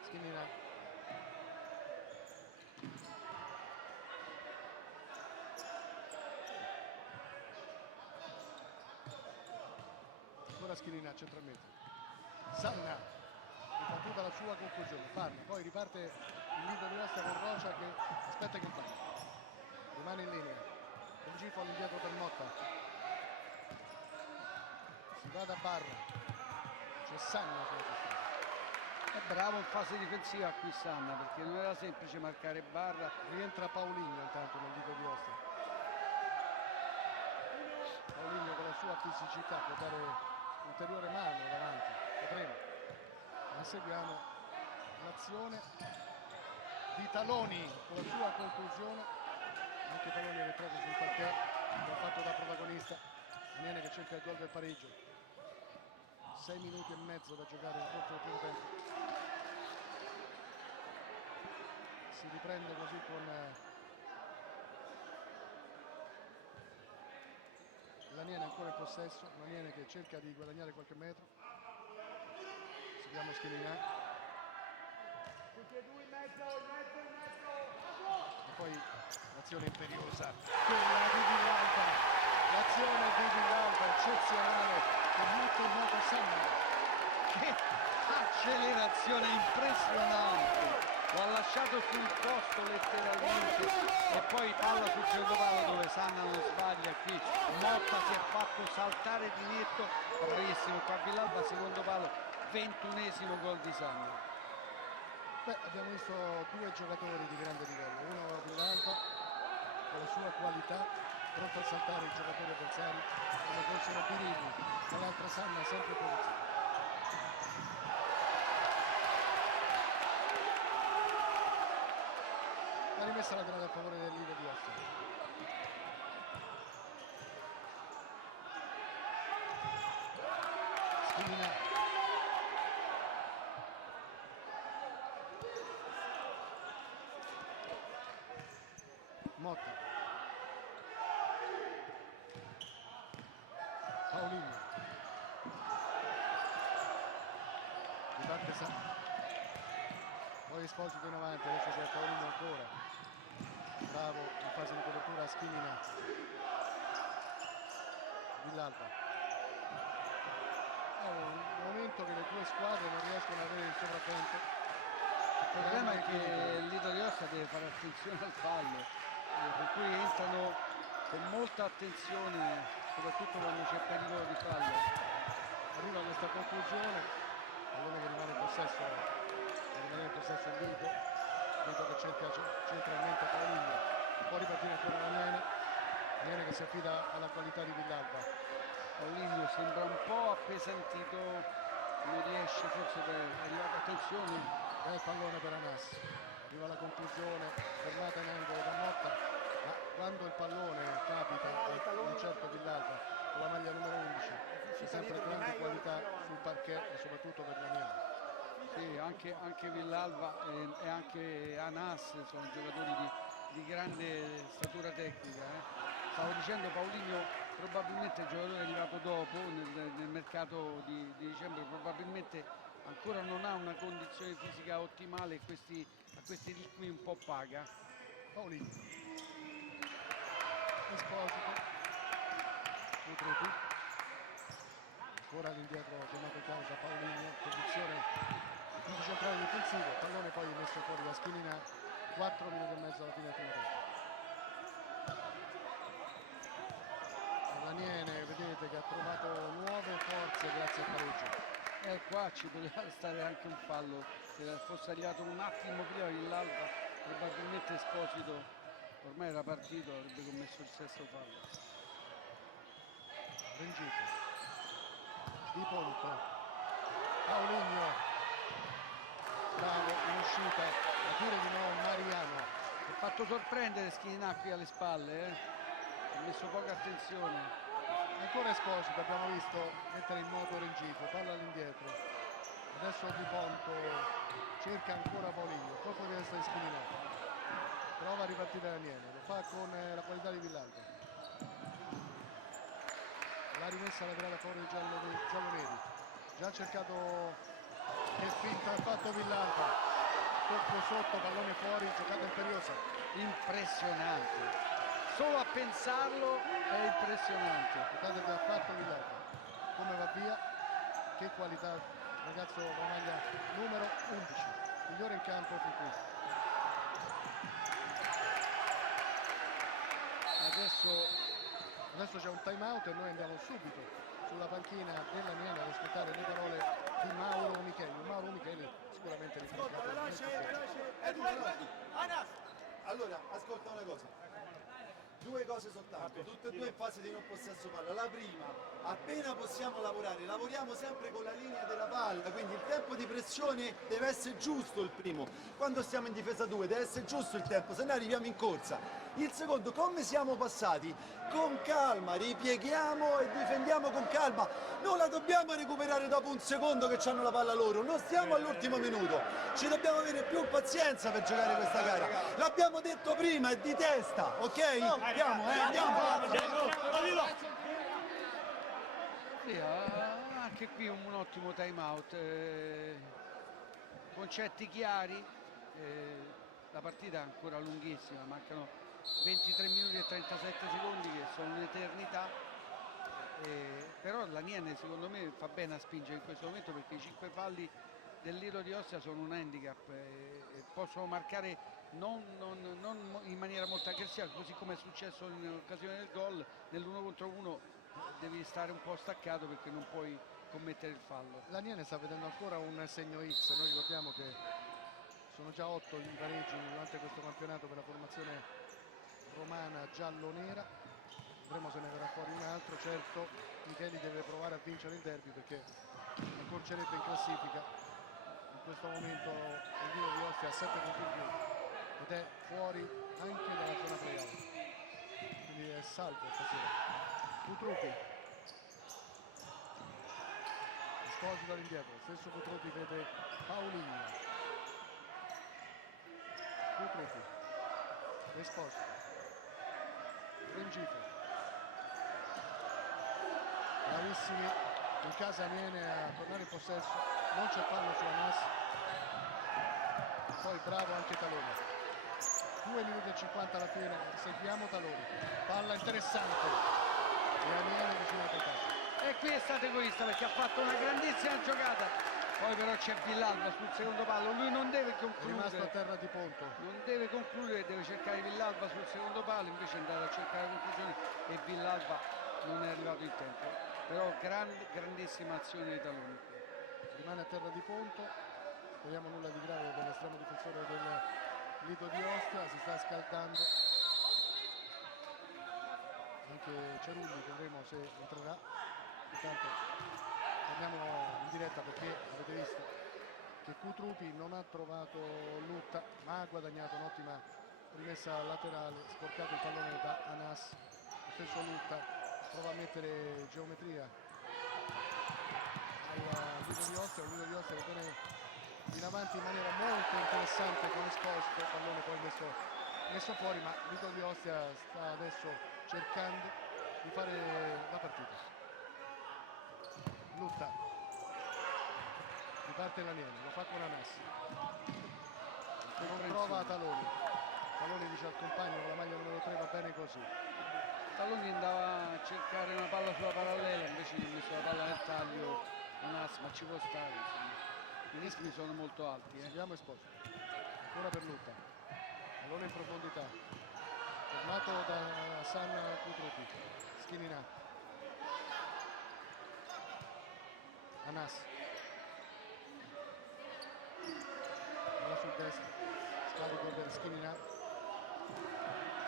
Schinina. Ancora Schinina centralmente. Sanna, ribattuta la sua conclusione. Parla, poi riparte il Lido di Ostia con Rocia che aspetta i compagni. Rimane in linea. Il gifo all'indietro per Motta. Si va da Barra. C'è Sanna sulla sinistra. È bravo in fase difensiva qui Sanna, perché non era semplice marcare Barra. Rientra Paulinho intanto nel Lido di Ostia. Paulinho con la sua fisicità può dare ulteriore mano davanti, vedremo. Ma seguiamo l'azione. di Taloni con la sua conclusione, anche Taloni è ritrovato sul parquet, lo ha fatto da protagonista. Aniene che cerca il gol del pareggio, 6 minuti e mezzo da giocare nel corso del primo tempo. Si riprende così con l'Aniene ancora in possesso, l'Aniene che cerca di guadagnare qualche metro. Seguiamo Schilina. E poi l'azione imperiosa, quella di Villalba, l'azione di Villalba eccezionale che mette in moto Sanna. Che accelerazione impressionante! L'ha lasciato sul posto letteralmente e poi palla sul secondo palo dove Sanna non sbaglia. Qui Motta si è fatto saltare di netto, bravissimo qua Villalba, secondo palo, 21esimo gol di Sanna. Beh, abbiamo visto due giocatori di grande livello, uno Villalba con la sua qualità, pronto a saltare i giocatori avversari come fossero Birini, dall'altra Sanna sempre in posizione. La rimessa laterale a favore del Lido di Ostia. Schilina. Motta. Paolini. Riparte Sanna. Poi Esposito in avanti, adesso c'è Paolini ancora. Bravo in fase di copertura Schilina. Villalba. È un momento che le due squadre non riescono ad avere il sopravvento. Il problema è che il Lido di Ostia deve fare attenzione al fallo, per cui entrano con molta attenzione, soprattutto quando c'è pericolo di fallo. Arriva questa conclusione, pallone che rimane in possesso il Lido. Lido che cerca centralmente Paolini, può ripartire ancora Aniene che si affida alla qualità di Villalba. Paulinho sembra un po' appesantito, non riesce forse per arrivare, attenzione. Bel pallone per Anas, arriva la conclusione, fermata in angolo da Motta, ma quando il pallone capita a un certo Villalba con la maglia numero 11 c'è sempre grande qualità sul parquet e soprattutto per l'Aniene. Sì, anche Villalba e anche Anas sono giocatori di grande statura tecnica. Stavo dicendo Paulinho probabilmente il giocatore è arrivato dopo nel mercato di dicembre, probabilmente ancora non ha una condizione fisica ottimale e a questi ritmi un po' paga. Paolini. Esposito. Putretu. Ancora all'indietro chiamato in causa Paolini, posizione di centrale difensivo, pallone poi messo fuori da Schilina, 4 minuti e mezzo alla fine del primo tempo. L'Aniene vedete che ha trovato nuove forze grazie al pareggio. Qua ci poteva stare anche un fallo, se fosse tagliato un attimo prima Villalba probabilmente Esposito ormai era partito, avrebbe commesso il sesto fallo. Rengifo. Di Ponto. Paolini. Bravo, in uscita, a dire di no Mariano. Si è fatto sorprendere Schilina qui alle spalle, ha messo poca attenzione. Ancora Esposito, abbiamo visto mettere in moto Rengifo, palla all'indietro. Adesso Di Ponto cerca ancora Paolini, colpo di destra di Schilina. Prova a ripartire Aniene, lo fa con la qualità di Villalba. La rimessa laterale a favore dei gialloneri. Già cercato. Che finta ha fatto Villalba, tocco sotto, pallone fuori, giocata imperiosa. Impressionante, solo a pensarlo è impressionante. Guardate che ha fatto Villalba, come va via, che qualità, ragazzo con la maglia numero 11, migliore in campo fin qui. Adesso c'è un time out e noi andiamo subito sulla panchina dell'Aniene ad ascoltare le parole di Mauro Micheli. Mauro Micheli sicuramente Allora, ascolta una cosa. Due cose soltanto, tutte e due in fase di non possesso palla. La prima, appena possiamo lavorare, lavoriamo sempre con la linea della palla, quindi il tempo di pressione deve essere giusto il primo. Quando stiamo in difesa 2 deve essere giusto il tempo, se no arriviamo in corsa. Il secondo, come siamo passati? Con calma, ripieghiamo e difendiamo con calma. Non la dobbiamo recuperare dopo un secondo che hanno la palla loro, non stiamo all'ultimo minuto. Ci dobbiamo avere più pazienza per giocare questa gara. L'abbiamo detto prima, è di testa, ok? Andiamo, andiamo. Sì, anche qui un ottimo time out, concetti chiari, la partita è ancora lunghissima, mancano 23 minuti e 37 secondi che sono un'eternità, però la Niene secondo me fa bene a spingere in questo momento perché i 5 falli del Lido di Ostia sono un handicap e possono marcare non in maniera molto aggressiva, così come è successo in occasione del gol. Nell'1 contro 1 devi stare un po' staccato perché non puoi commettere il fallo. L'Aniene sta vedendo ancora un segno X, noi ricordiamo che sono già 8 i pareggi durante questo campionato per la formazione romana giallo-nera, vedremo se ne verrà fuori un altro. Certo, Micheli deve provare a vincere il derby perché accorcerebbe in classifica. In questo momento il Lido di Ostia ha 7 punti in più ed è fuori anche dalla zona playout, quindi è salvo stasera. Cutrupi, Esposito all'indietro, stesso Cutrupi vede Paolini, Cutrupi, Esposito, Rengifo, bravissimi in casa Aniene a tornare in possesso, non c'è fallo su Anas, poi bravo anche Taloni. 2 minuti e 50 alla fine, seguiamo Taloni, palla interessante e Aniene vicino al vantaggio. E qui è stato egoista perché ha fatto una grandissima giocata, poi però c'è Villalba sul secondo palo, lui non deve È rimasto a concludere, terra di Ponto. non deve concludere, deve cercare Villalba sul secondo palo, invece è andato a cercare conclusioni e Villalba non è arrivato in tempo, però grandissima azione di Taloni. Rimane a terra di Ponto, speriamo nulla di grave per l'estremo difensore del Lido di Ostia, si sta scaldando anche Cerulli, vedremo se entrerà. Intanto torniamo in diretta perché avete visto che Cutrupi non ha trovato Lutta ma ha guadagnato un'ottima rimessa laterale, sporcato il pallone da Anas, lo stesso Lutta prova a mettere geometria al Lido di Ostia, il Lido di Ostia che pone in avanti in maniera molto interessante con Esposito, il pallone poi messo fuori, ma Lido di Ostia sta adesso cercando di fare la partita. Lutta, riparte l'Aniene, lo fa con Anas, che non trova Taloni, Taloni dice al compagno con la maglia numero 3 va bene così. Taloni andava a cercare una palla sulla parallela, invece gli ha messo la palla nel taglio, Anas, ma ci può stare, insomma. I rischi sono molto alti. Seguiamo Esposito, ancora per Lutta, pallone in profondità, fermato da San Cutrupi, Schininà, Anas, palla sul destro, scarico per Schininà,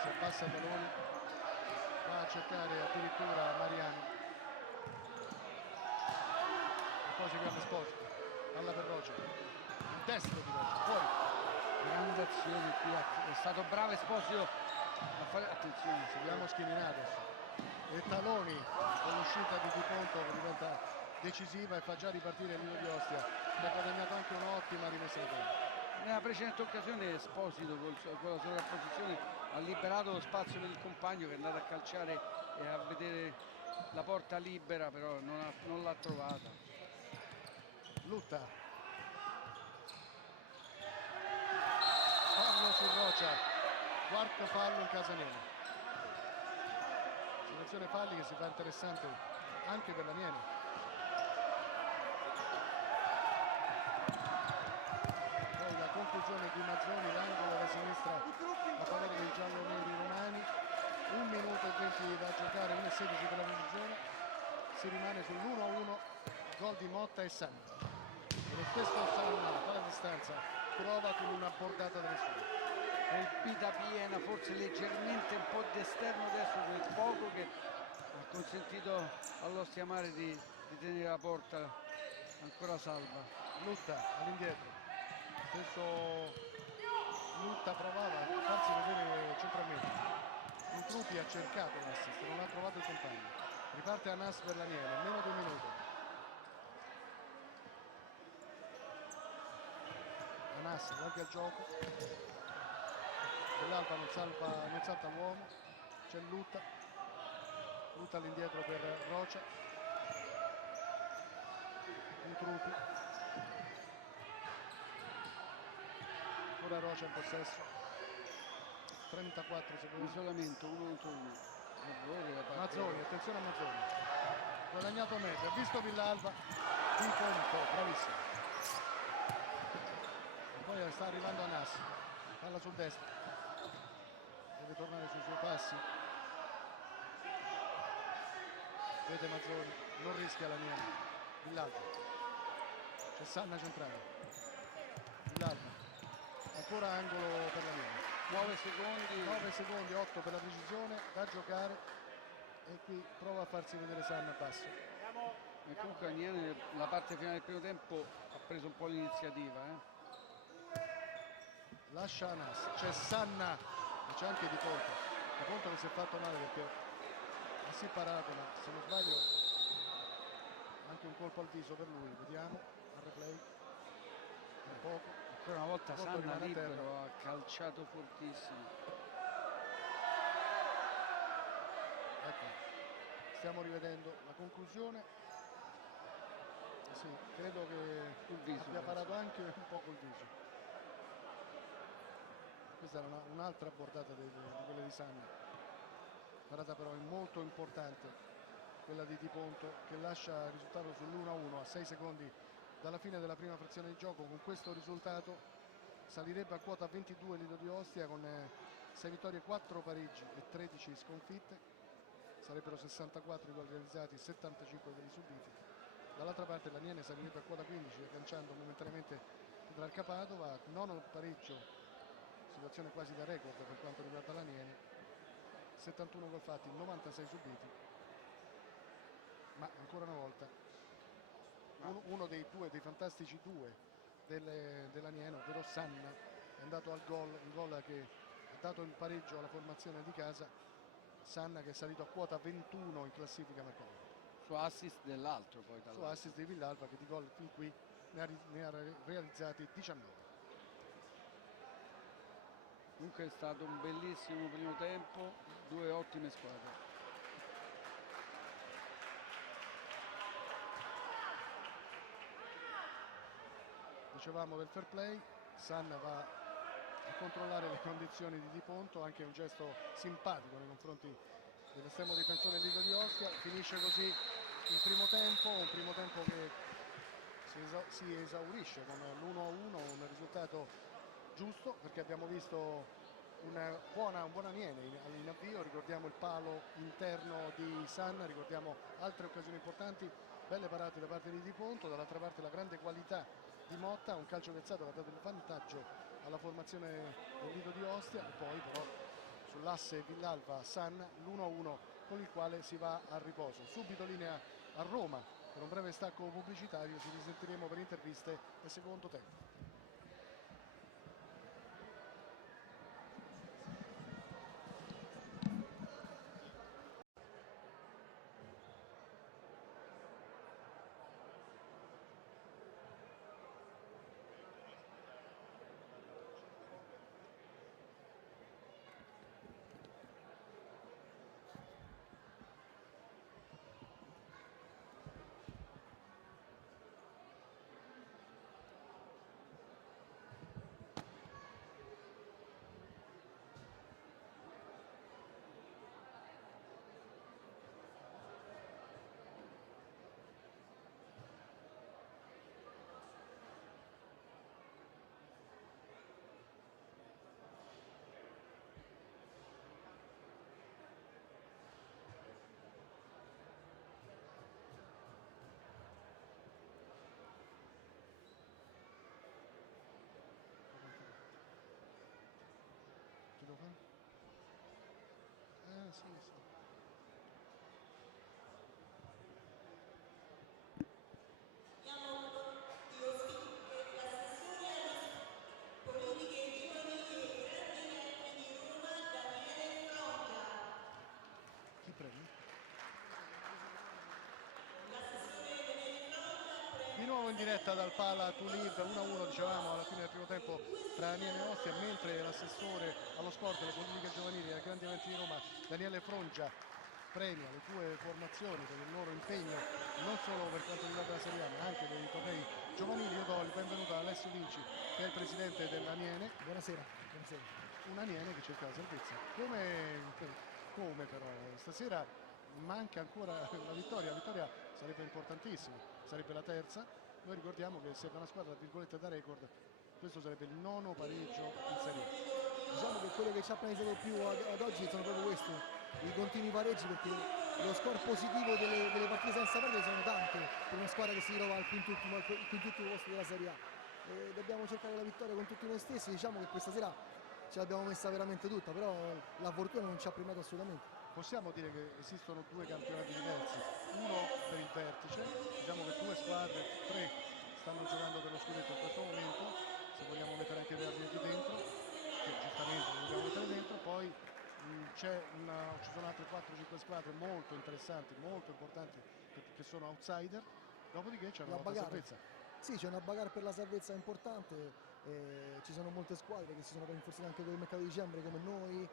si abbassa Taloni, va a cercare addirittura Mariano, e poi seguiamo Esposito, palla per Rocia, il destro di Rocia, fuori. Grande azione qui, è stato bravo Esposito a fare attenzione. Seguiamo Schininà adesso e Taloni con l'uscita di Di Ponto che diventa decisiva e fa già ripartire il Lido di Ostia che ha guadagnato anche un'ottima rimessa in campo. Nella precedente occasione Esposito con la sovrapposizione ha liberato lo spazio per il compagno che è andato a calciare e a vedere la porta libera, però non l'ha trovata. Lutta, fallo su Rocia, quarto fallo in casa Niene. Selezione falli che si fa interessante anche per la Niene. Poi la conclusione di Mazzoni, l'angolo da sinistra a favore dei gialloneri romani. 1 minuto e 20 da giocare, 1 e 16 per la conclusione. Si rimane sull'1-1, gol di Motta e Sanna. E lo stesso Sanna dalla distanza prova con una bordata da nessuno. colpita piena, forse leggermente un po' d'esterno adesso, quel poco che ha consentito all'Ostia Mare di tenere la porta ancora salva. Lutta all'indietro, stesso Lutta provava a farsi vedere centralmente. Intrupi ha cercato l'assist, non ha trovato il compagno. Riparte Anas per l'Aniene, meno di un minuto. Anas guarda il gioco. Dell'Alba non salta l'uomo. C'è Lutta. Lutta all'indietro per Rocia. Intrupi. Ora Rocia in possesso. 34 secondi. Isolamento 1 contro 1. Mazzoni, attenzione a Mazzoni. Guadagnato metro, ha visto Villalba. Di punto, bravissimo. E poi sta arrivando Anas. Palla sul destro. Deve tornare sui suoi passi. Vede Mazzoni, non rischia la niente. Villalba. C'è Sanna centrale. Villalba. Ancora angolo per la Niene. 9 secondi. 9 secondi, 8 per la precisione, da giocare. E qui prova a farsi vedere Sanna a basso. E comunque Aniene la parte finale del primo tempo ha preso un po' l'iniziativa. Lascia Anas, c'è Sanna e c'è anche Di Ponto che si è fatto male perché ha sì parato, ma se non sbaglio anche un colpo al viso per lui. Vediamo al replay un poco. Ancora una volta Ponto Sanna rimane a terra. libero, ha calciato fortissimo. Ecco, stiamo rivedendo la conclusione. Sì, credo che Sul viso, abbia penso. parato anche un po' col viso. Questa era un'altra bordata di quelle di Sanna. Parata però molto importante, quella di Ponto, che lascia il risultato sull'1-1 a 6 secondi dalla fine della prima frazione di gioco. Con questo risultato salirebbe a quota 22 Lido di Ostia con 6 vittorie, 4 pareggi e 13 sconfitte. Sarebbero 64 i gol realizzati, 75 quelli subiti. Dall'altra parte l'Aniene salirebbe a quota 15 agganciando momentaneamente dal Capadova, nono pareggio, situazione quasi da record per quanto riguarda l'Aniene, 71 gol fatti, 96 subiti, ma ancora una volta uno dei fantastici due dell'Aniene, ovvero Sanna, è andato al gol, un gol che ha dato il pareggio alla formazione di casa. Sanna che è salito a quota 21 in classifica mercato. Su assist dell'altro poi Su assist di Villalba che di gol fin qui ne ha realizzati 19. Comunque è stato un bellissimo primo tempo, due ottime squadre. Dicevamo del fair play, Sanna va a controllare le condizioni di Ponto, anche un gesto simpatico nei confronti dell'estremo difensore Lido di Ostia. Finisce così il primo tempo, un primo tempo che si esaurisce con l'1-1, un risultato giusto perché abbiamo visto un buon Aniene in avvio. Ricordiamo il palo interno di Sanna, ricordiamo altre occasioni importanti, belle parate da parte di Ponto, dall'altra parte la grande qualità di Motta, un calcio piazzato che ha dato il vantaggio alla formazione del Lido di Ostia. E poi però sull'asse Villalba-Sanna l'1-1 con il quale si va a riposo. Subito linea a Roma per un breve stacco pubblicitario, ci risentiremo per interviste e secondo tempo. sì. Chi prende? Di nuovo in diretta dal Pala Tulib, 1-1 dicevamo alla fine del primo tempo tra Aniene e Ostia, mentre l'assessore allo sport e alle politiche giovanili ai grandi eventi di Roma, Daniele Frongia, premia le tue formazioni per il loro impegno non solo per quanto riguarda la Serie A ma anche per i tornei giovanili. Io do il benvenuto a Alessio Vinci, che è il presidente dell'Aniene. Buonasera, buonasera. Un Aniene che cerca la salvezza. Come però? Stasera manca ancora la vittoria sarebbe importantissima, sarebbe la terza. Noi ricordiamo che se una squadra, tra virgolette, da record, questo sarebbe il 9° pareggio in Serie A. Diciamo che quello che ci ha penalizzato più ad oggi sono proprio questi, i continui pareggi, perché lo score positivo delle partite senza perdere sono tante per una squadra che si trova al quintultimo posto della Serie A. E dobbiamo cercare la vittoria con tutti noi stessi. Diciamo che questa sera ce l'abbiamo messa veramente tutta, però la fortuna non ci ha premiato assolutamente. Possiamo dire che esistono due campionati diversi, uno per il vertice, diciamo che 2 squadre, 3 stanno giocando per lo scudetto in questo momento, se vogliamo mettere anche Verdi qui dentro, che giustamente lo dobbiamo mettere dentro, poi ci sono altre 4-5 squadre molto interessanti, molto importanti, che sono outsider, dopodiché c'è una lotta salvezza. Sì, c'è una bagarre per la salvezza importante, ci sono molte squadre che si sono rinforzate anche con il mercato di dicembre, come noi,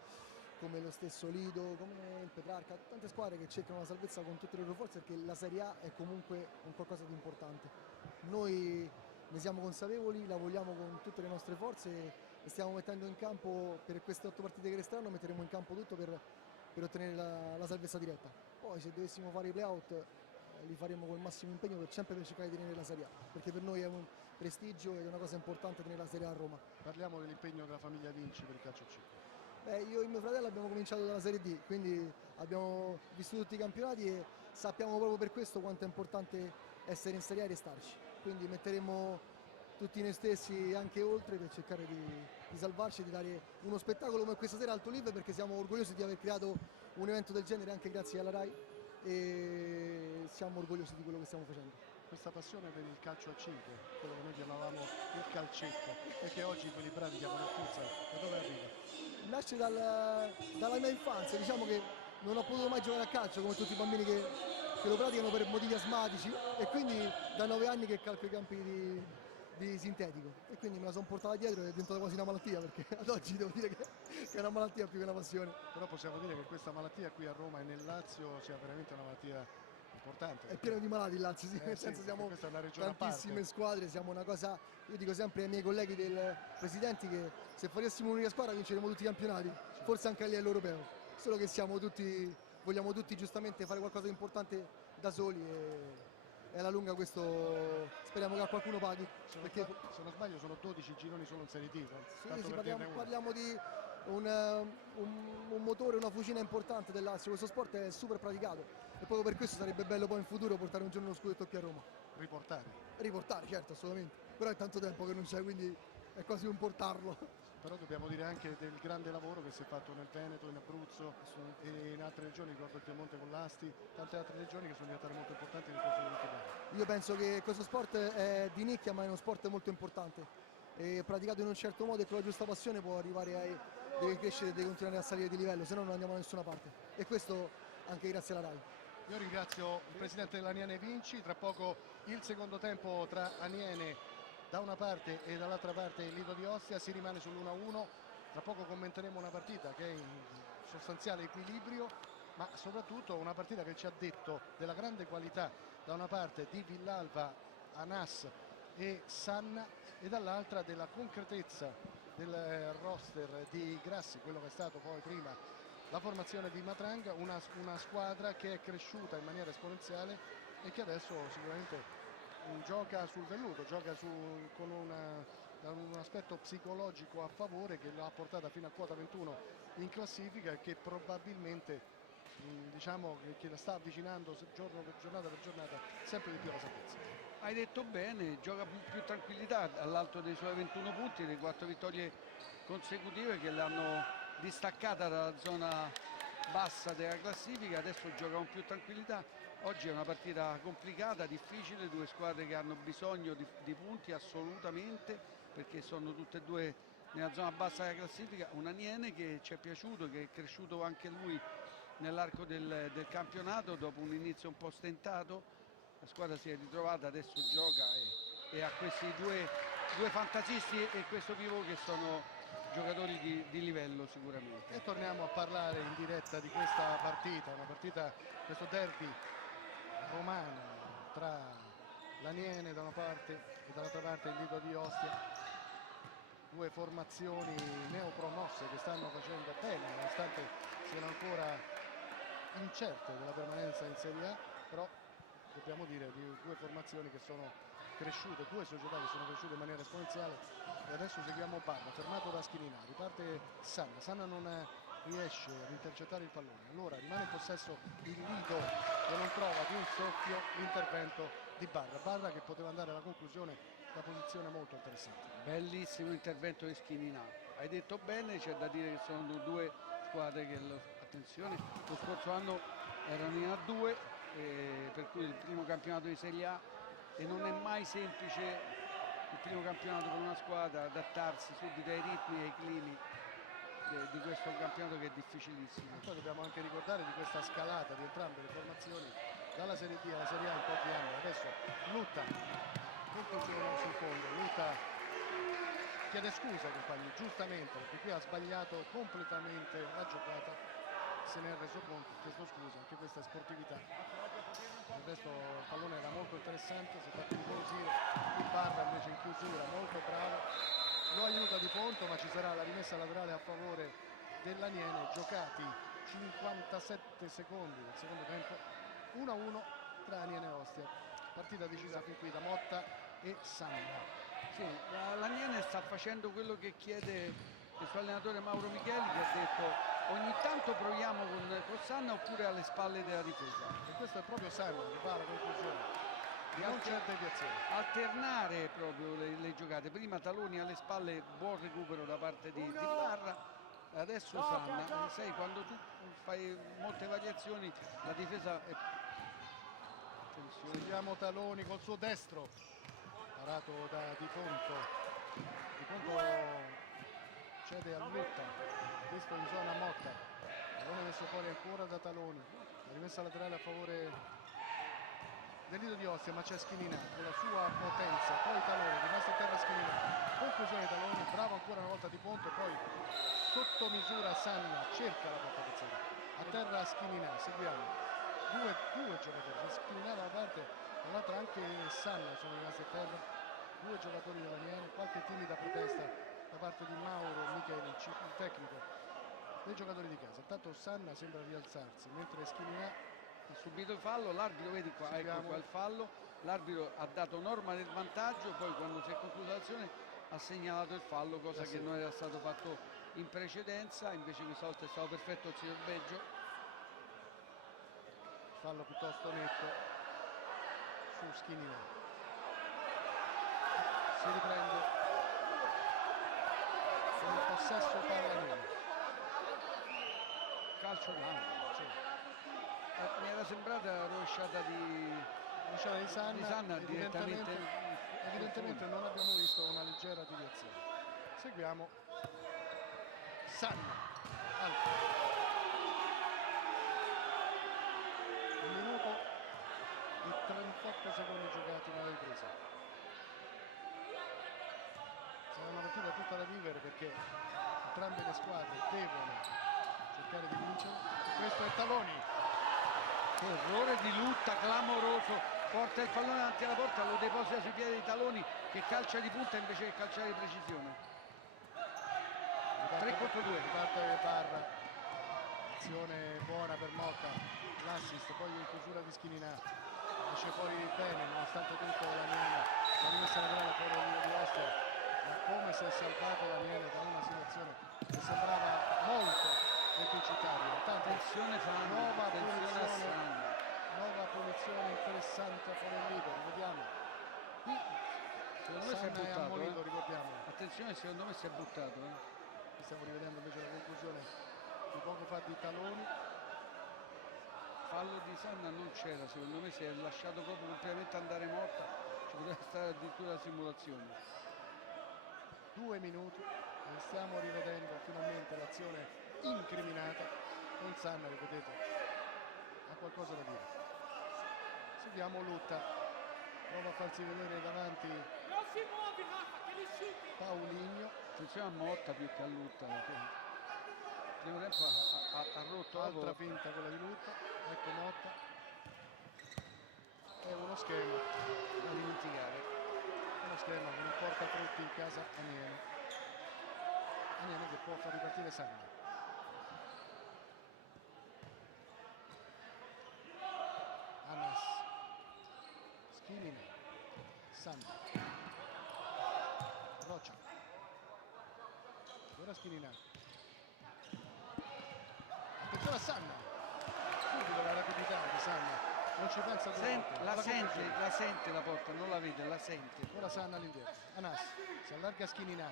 come lo stesso Lido, come il Petrarca, tante squadre che cercano la salvezza con tutte le loro forze, perché la Serie A è comunque un qualcosa di importante. Noi ne siamo consapevoli, lavoriamo con tutte le nostre forze e stiamo mettendo in campo, per queste 8 partite che resteranno, metteremo in campo tutto per ottenere la salvezza diretta. Poi se dovessimo fare i playout li faremo col massimo impegno sempre per cercare di tenere la Serie A, perché per noi è un prestigio ed è una cosa importante tenere la Serie A a Roma. Parliamo dell'impegno della famiglia Vinci per il calcio C. Io e mio fratello abbiamo cominciato dalla Serie D, quindi abbiamo visto tutti i campionati e sappiamo proprio per questo quanto è importante essere in Serie A e restarci. Quindi metteremo tutti noi stessi anche oltre per cercare di salvarci e di dare uno spettacolo come questa sera al Tulib, perché siamo orgogliosi di aver creato un evento del genere anche grazie alla RAI e siamo orgogliosi di quello che stiamo facendo. Questa passione per il calcio a 5, quello che noi chiamavamo il calcetto e che oggi quelli bravi chiamano il futsal, da dove arriva? Nasce dalla mia infanzia, diciamo che non ho potuto mai giocare a calcio come tutti i bambini che lo praticano per motivi asmatici, e quindi da 9 anni che calco i campi di sintetico, e quindi me la sono portata dietro e è diventata quasi una malattia, perché ad oggi devo dire che è una malattia più che una passione. Però possiamo dire che questa malattia qui a Roma e nel Lazio sia veramente una malattia importante. È pieno di malati il Lazio, sì, nel sì, senso siamo questa è una regione a tantissime parte. squadre, siamo una cosa, io dico sempre ai miei colleghi del presidenti che se facessimo un'unica squadra vinceremo tutti i campionati, forse anche a livello europeo, solo che vogliamo tutti giustamente fare qualcosa di importante da soli e alla lunga questo speriamo che a qualcuno paghi. Se Perché non sbaglio sono 12 gironi solo in Serie D, tanto sì, per dirne uno. parliamo di un motore, una fucina importante del Lazio. Questo sport è super praticato e proprio per questo sarebbe bello poi in futuro portare un giorno lo scudetto qui a Roma. Riportare, certo, assolutamente, però è tanto tempo che non c'è, quindi è quasi un portarlo. Però dobbiamo dire anche del grande lavoro che si è fatto nel Veneto, in Abruzzo e in altre regioni, ricordo il Piemonte con l'Asti, tante altre regioni che sono diventate molto importanti nel corso degli ultimi anni. Io penso che questo sport è di nicchia, ma è uno sport molto importante e praticato in un certo modo e con la giusta passione può arrivare deve crescere e deve continuare a salire di livello, se no non andiamo da nessuna parte, e questo anche grazie alla RAI. Io ringrazio il presidente dell'Aniene Vinci, tra poco il secondo tempo tra Aniene da una parte e dall'altra parte il Lido di Ostia, si rimane sull'1-1, tra poco commenteremo una partita che è in sostanziale equilibrio, ma soprattutto una partita che ci ha detto della grande qualità da una parte di Villalba, Anas e Sanna e dall'altra della concretezza del roster di Grassi, quello che è stato poi prima la formazione di Matranga, una squadra che è cresciuta in maniera esponenziale e che adesso sicuramente gioca sul velluto, gioca con un aspetto psicologico a favore che l'ha portata fino a quota 21 in classifica e che probabilmente diciamo che la sta avvicinando giornata per giornata sempre di più alla salvezza. Hai detto bene, gioca più tranquillità all'alto dei suoi 21 punti, le 4 vittorie consecutive che l'hanno distaccata dalla zona bassa della classifica, adesso gioca con più tranquillità. Oggi è una partita complicata, difficile, due squadre che hanno bisogno di punti assolutamente, perché sono tutte e due nella zona bassa della classifica. Un Aniene che ci è piaciuto, che è cresciuto anche lui nell'arco del campionato dopo un inizio un po' stentato. La squadra si è ritrovata, adesso gioca e ha questi due fantasisti e questo pivot che sono giocatori di livello sicuramente. E torniamo a parlare in diretta di questa partita, una partita, questo derby romano tra l'Aniene da una parte e dall'altra parte il Lido di Ostia. Due formazioni neopromosse che stanno facendo bene nonostante siano ancora incerte della permanenza in Serie A, però dobbiamo dire di due formazioni che sono cresciute, due società che sono cresciute in maniera esponenziale. E adesso seguiamo Barra, fermato da Schininà, riparte Sanna non riesce ad intercettare il pallone, allora rimane in possesso il Lido che non trova di un soffio l'intervento di Barra che poteva andare alla conclusione da posizione molto interessante. Bellissimo intervento di Schininà, hai detto bene, c'è da dire che sono due squadre che, attenzione, lo scorso anno erano in A2, per cui il primo campionato di Serie A, e non è mai semplice il primo campionato per una squadra adattarsi subito ai ritmi e ai climi di questo campionato che è difficilissimo. E poi dobbiamo anche ricordare di questa scalata di entrambe le formazioni dalla Serie D alla Serie A in pochi anni. Adesso Lutta, conclusione sul fondo, Lutta chiede scusa ai compagni, giustamente, perché qui ha sbagliato completamente la giocata, se ne è reso conto, ha chiesto scusa, anche questa è sportività. Del resto il pallone era molto interessante, si è fatto incolosire, il Barra invece in chiusura, molto bravo, lo aiuta Di Ponto, ma ci sarà la rimessa laterale a favore dell'Aniene, giocati 57 secondi del secondo tempo, 1-1 tra Aniene e Ostia, partita decisa fin qui da Motta e Sanna. Sì, l'Aniene sta facendo quello che chiede il suo allenatore Mauro Micheli, che ha detto ogni tanto proviamo con Sanna oppure alle spalle della difesa. E questo è proprio Sanna che va alla conclusione. Non c'è deviazione. Alternare proprio le giocate, prima Taloni alle spalle, buon recupero da parte di Barra, adesso Sanna. Sai, quando tu fai molte variazioni la difesa è... Attenzione. Seguiamo Taloni col suo destro, parato da Di Ponto. Di Ponto cede a Lutta, visto in zona Motta, pallone messo fuori ancora da Taloni, la rimessa laterale a favore del Lido di Ostia, ma c'è Schininà con la sua potenza, poi Taloni, rimasto a terra Schininà, conclusione Taloni, bravo ancora una volta Di Ponto, poi sotto misura Sanna cerca la porta piazzata, a terra Schininà, seguiamo due giocatori, Schininà da una parte, dall'altra anche Sanna sono rimasti a terra, due giocatori dell'Aniene, qualche timida protesta da parte di Mauro Michelic, il tecnico dei giocatori di casa. Intanto Sanna sembra rialzarsi, mentre Schininà ha subito il fallo, l'arbitro, vedi qua, ecco qua il fallo, l'arbitro ha dato norma del vantaggio, poi quando si è conclusa l'azione ha segnalato il fallo, cosa che non era stato fatto in precedenza, invece questa volta è stato perfetto il signor Beggio. Fallo piuttosto netto su Schininà. Si riprende con il possesso palla. Calcio d'angolo. Mi era sembrata rovesciata di Sanna, direttamente. evidentemente non abbiamo visto una leggera deviazione. Seguiamo Sanna. Un minuto e 38 secondi giocati nella ripresa. Sarà una partita tutta da vivere perché entrambe le squadre devono cercare di vincere. Questo è Taloni. Errore di Lutta clamoroso, porta il pallone davanti alla porta, lo deposita sui piedi di Taloni che calcia di punta invece che calciare di precisione. 3 contro 2. Parte Barra, azione buona per Motta, l'assist, poi in chiusura di Schininà, esce fuori bene nonostante tutto l'Aniene, la rimessa laterale fuori del Lido di Ostia, ma come si è salvato l'Aniene da una situazione che sembrava molto deficitaria. Attenzione Sanna, nuova attenzione a Sanna. Nuova punizione interessante a fare il Lido, rivediamo. Qui secondo me si è Sanna è buttato, ammonito, ricordiamo. Attenzione, secondo me si è buttato. Stiamo rivedendo invece la conclusione di poco fa di Taloni. fallo di Sanna non c'era, secondo me si è lasciato proprio completamente andare Motta, ci poteva stare addirittura la simulazione. 2 minuti e stiamo rivedendo finalmente l'azione incriminata con Sanna che vedete ha qualcosa da dire. Seguiamo Lutta, prova a farsi vedere davanti Paulinho, Attenzione a Motta più che a Lutta, perché il primo tempo ha rotto altra la finta quella di Lutta, ecco Motta, è uno schema da dimenticare. che non porta frutti in casa Aniene che può far ripartire Sanna. Anas, Schilina, Sanna, Rocia, ora Schilina, attenzione a Sanna, subito la rapidità di Sanna, non ci pensa due volte. La Alla sente, conclusione. la sente la porta, non la vede, la sente. Ora Sanna all'indietro, Anas, si allarga Schilina,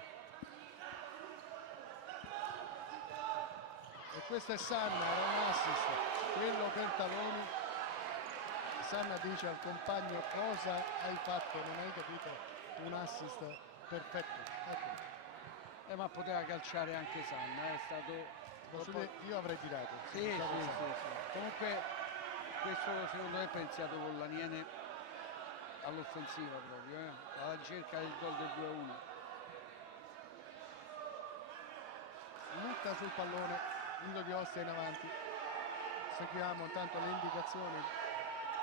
e questo è Sanna, era un assist, quello per Taloni. Sanna dice al compagno: cosa hai fatto, non hai capito, un assist perfetto, ecco. Ma poteva calciare anche Sanna, è stato... Posso dire, io avrei tirato. Sì. Comunque questo secondo me è pensato con l'Aniene all'offensiva proprio, alla ricerca del gol del 2-1. Lutta sul pallone, Lido di Ostia in avanti. Seguiamo intanto le indicazioni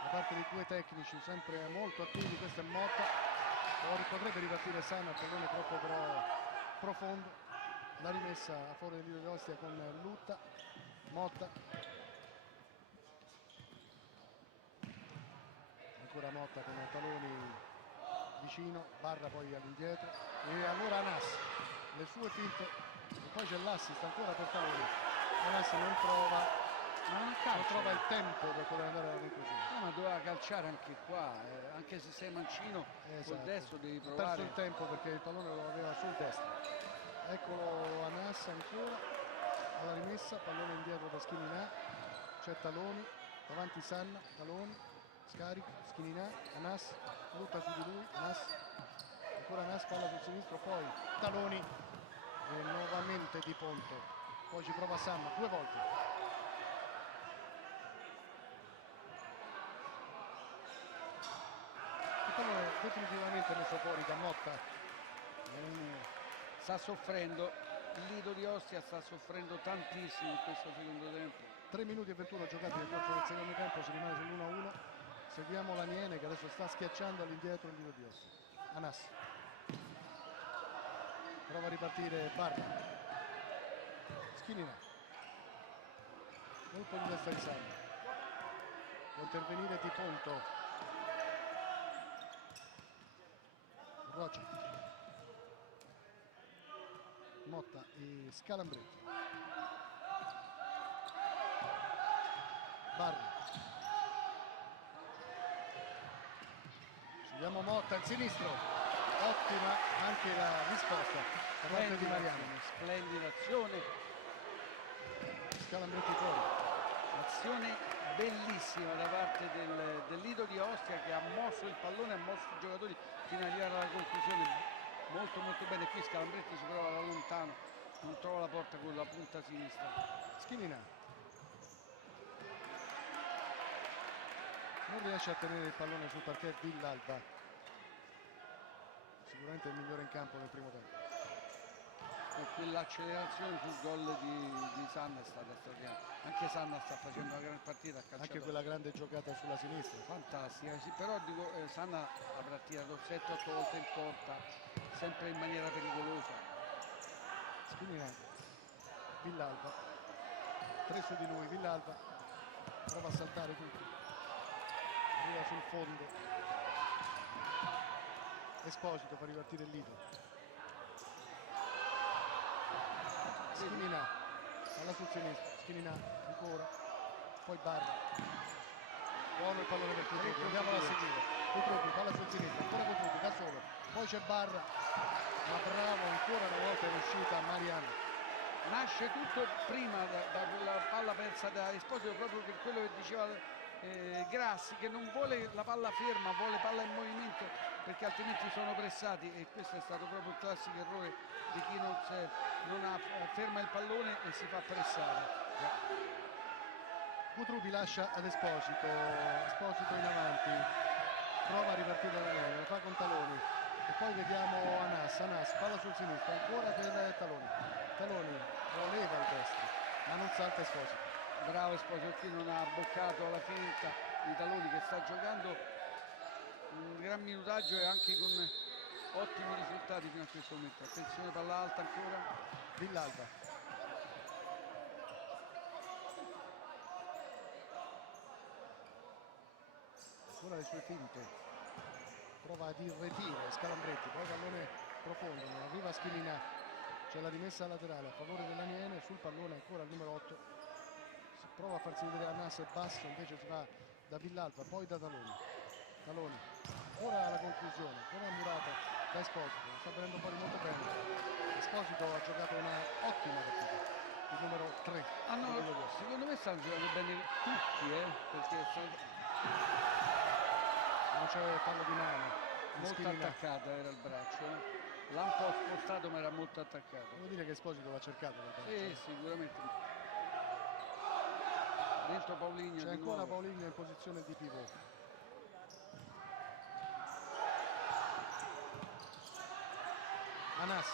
da parte dei due tecnici, sempre molto attivi. Questo è Motta, potrebbe ripartire Sanna, il pallone troppo però profondo. La rimessa a favore del Lido di Ostia con Lutta, Motta, ancora Motta con Taloni vicino, Barra poi all'indietro e allora Anas, le sue finte e poi c'è l'assist ancora per Taloni. Anas non trova il tempo per poter andare alla conclusione. Ma doveva calciare anche qua, anche se sei mancino, col destro devi Ha perso provare. il tempo perché il pallone lo aveva sul destro. Eccolo Anas ancora alla rimessa, pallone indietro da Schilina, c'è Taloni, davanti Sanna, Taloni, scarica, Schilina, Anas, Lutta su di lui, Anas, ancora Anas, palla sul sinistro, poi Taloni e nuovamente Di Ponto, poi ci prova Sanna 2 volte. Il pallone definitivamente messo fuori da Motta. Sta soffrendo, il Lido di Ostia sta soffrendo tantissimo in questo secondo tempo. 3 minuti e 21 giocati nel corso del secondo tempo, si rimane sull'1-1. Seguiamo l'Aniene che adesso sta schiacciando all'indietro il Lido di Ostia. Anas prova a ripartire Barra, Schilina, colpo di testa di Sanna, può intervenire Di Ponto, Rocia, Motta e Scalambretti, Barra, seguiamo Motta al sinistro, ottima anche la risposta da parte di Mariano. Splendida azione, Scalambretti fuori, azione bellissima da parte del Lido di Ostia che ha mosso il pallone, ha mosso i giocatori fino ad arrivare alla conclusione molto bene. Qui Scalambretti si prova da lontano, non trova la porta con la punta sinistra. Schilina non riesce a tenere il pallone sul parquet. Villalba sicuramente il migliore in campo nel primo tempo. E quell'accelerazione sul gol di Sanna è stata straordinaria. Anche Sanna sta facendo una gran partita, ha calciato Anche quella grande giocata sulla sinistra. fantastica, sì, però dico, Sanna avrà tirato 7-8 volte in porta, sempre in maniera pericolosa. Schilina, Villalba, 3 su di lui, Villalba prova a saltare tutti, arriva sul fondo, Esposito fa ripartire il Lido. Schilina, palla sul sinistro, Schilina ancora, poi Barra, buono il pallone per Cutrupi, andiamolo a seguire, Cutrupi, palla sul sinistro, ancora Cutrupi da solo, poi c'è Barra, ma bravo ancora una volta è riuscita Mariano, nasce tutto prima da quella palla persa da Esposito, proprio per quello che diceva Grassi, che non vuole la palla ferma, vuole palla in movimento, perché altrimenti sono pressati, e questo è stato proprio il classico errore di chi ferma il pallone e si fa pressare. Cutrupi lascia ad Esposito, Esposito in avanti, prova a ripartire da lei, lo fa con Taloni e poi vediamo Anas, palla sul sinistro, ancora per Taloni, Taloni lo leva il destro, ma non salta Esposito. Bravo Esposito, qui non ha boccato la finta di Taloni, che sta giocando un gran minutaggio e anche con ottimi risultati fino a questo momento. Attenzione, palla alta ancora, Villalba. Ancora le sue finte, prova ad irretire Scalambretti, poi pallone profondo, non arriva Schilina, c'è la rimessa laterale a favore dell'Aniene, sul pallone ancora il numero 8, si prova a farsi vedere Anas e basso, invece si va da Villalba, poi da Taloni, Taloni, ora alla conclusione, ancora murata da Esposito, sta venendo fuori molto bene, Esposito ha giocato una ottima partita, il numero 3. Secondo me stanno giocando bene tutti, perché non c'è fallo di mano, molto attaccata era il braccio, l'ha un po' spostato ma era molto attaccato. devo dire che Esposito l'ha cercato il braccio. Sì, sicuramente. Dentro Paulinho c'è di ancora nuovo. Paulinho in posizione di pivot. Anas,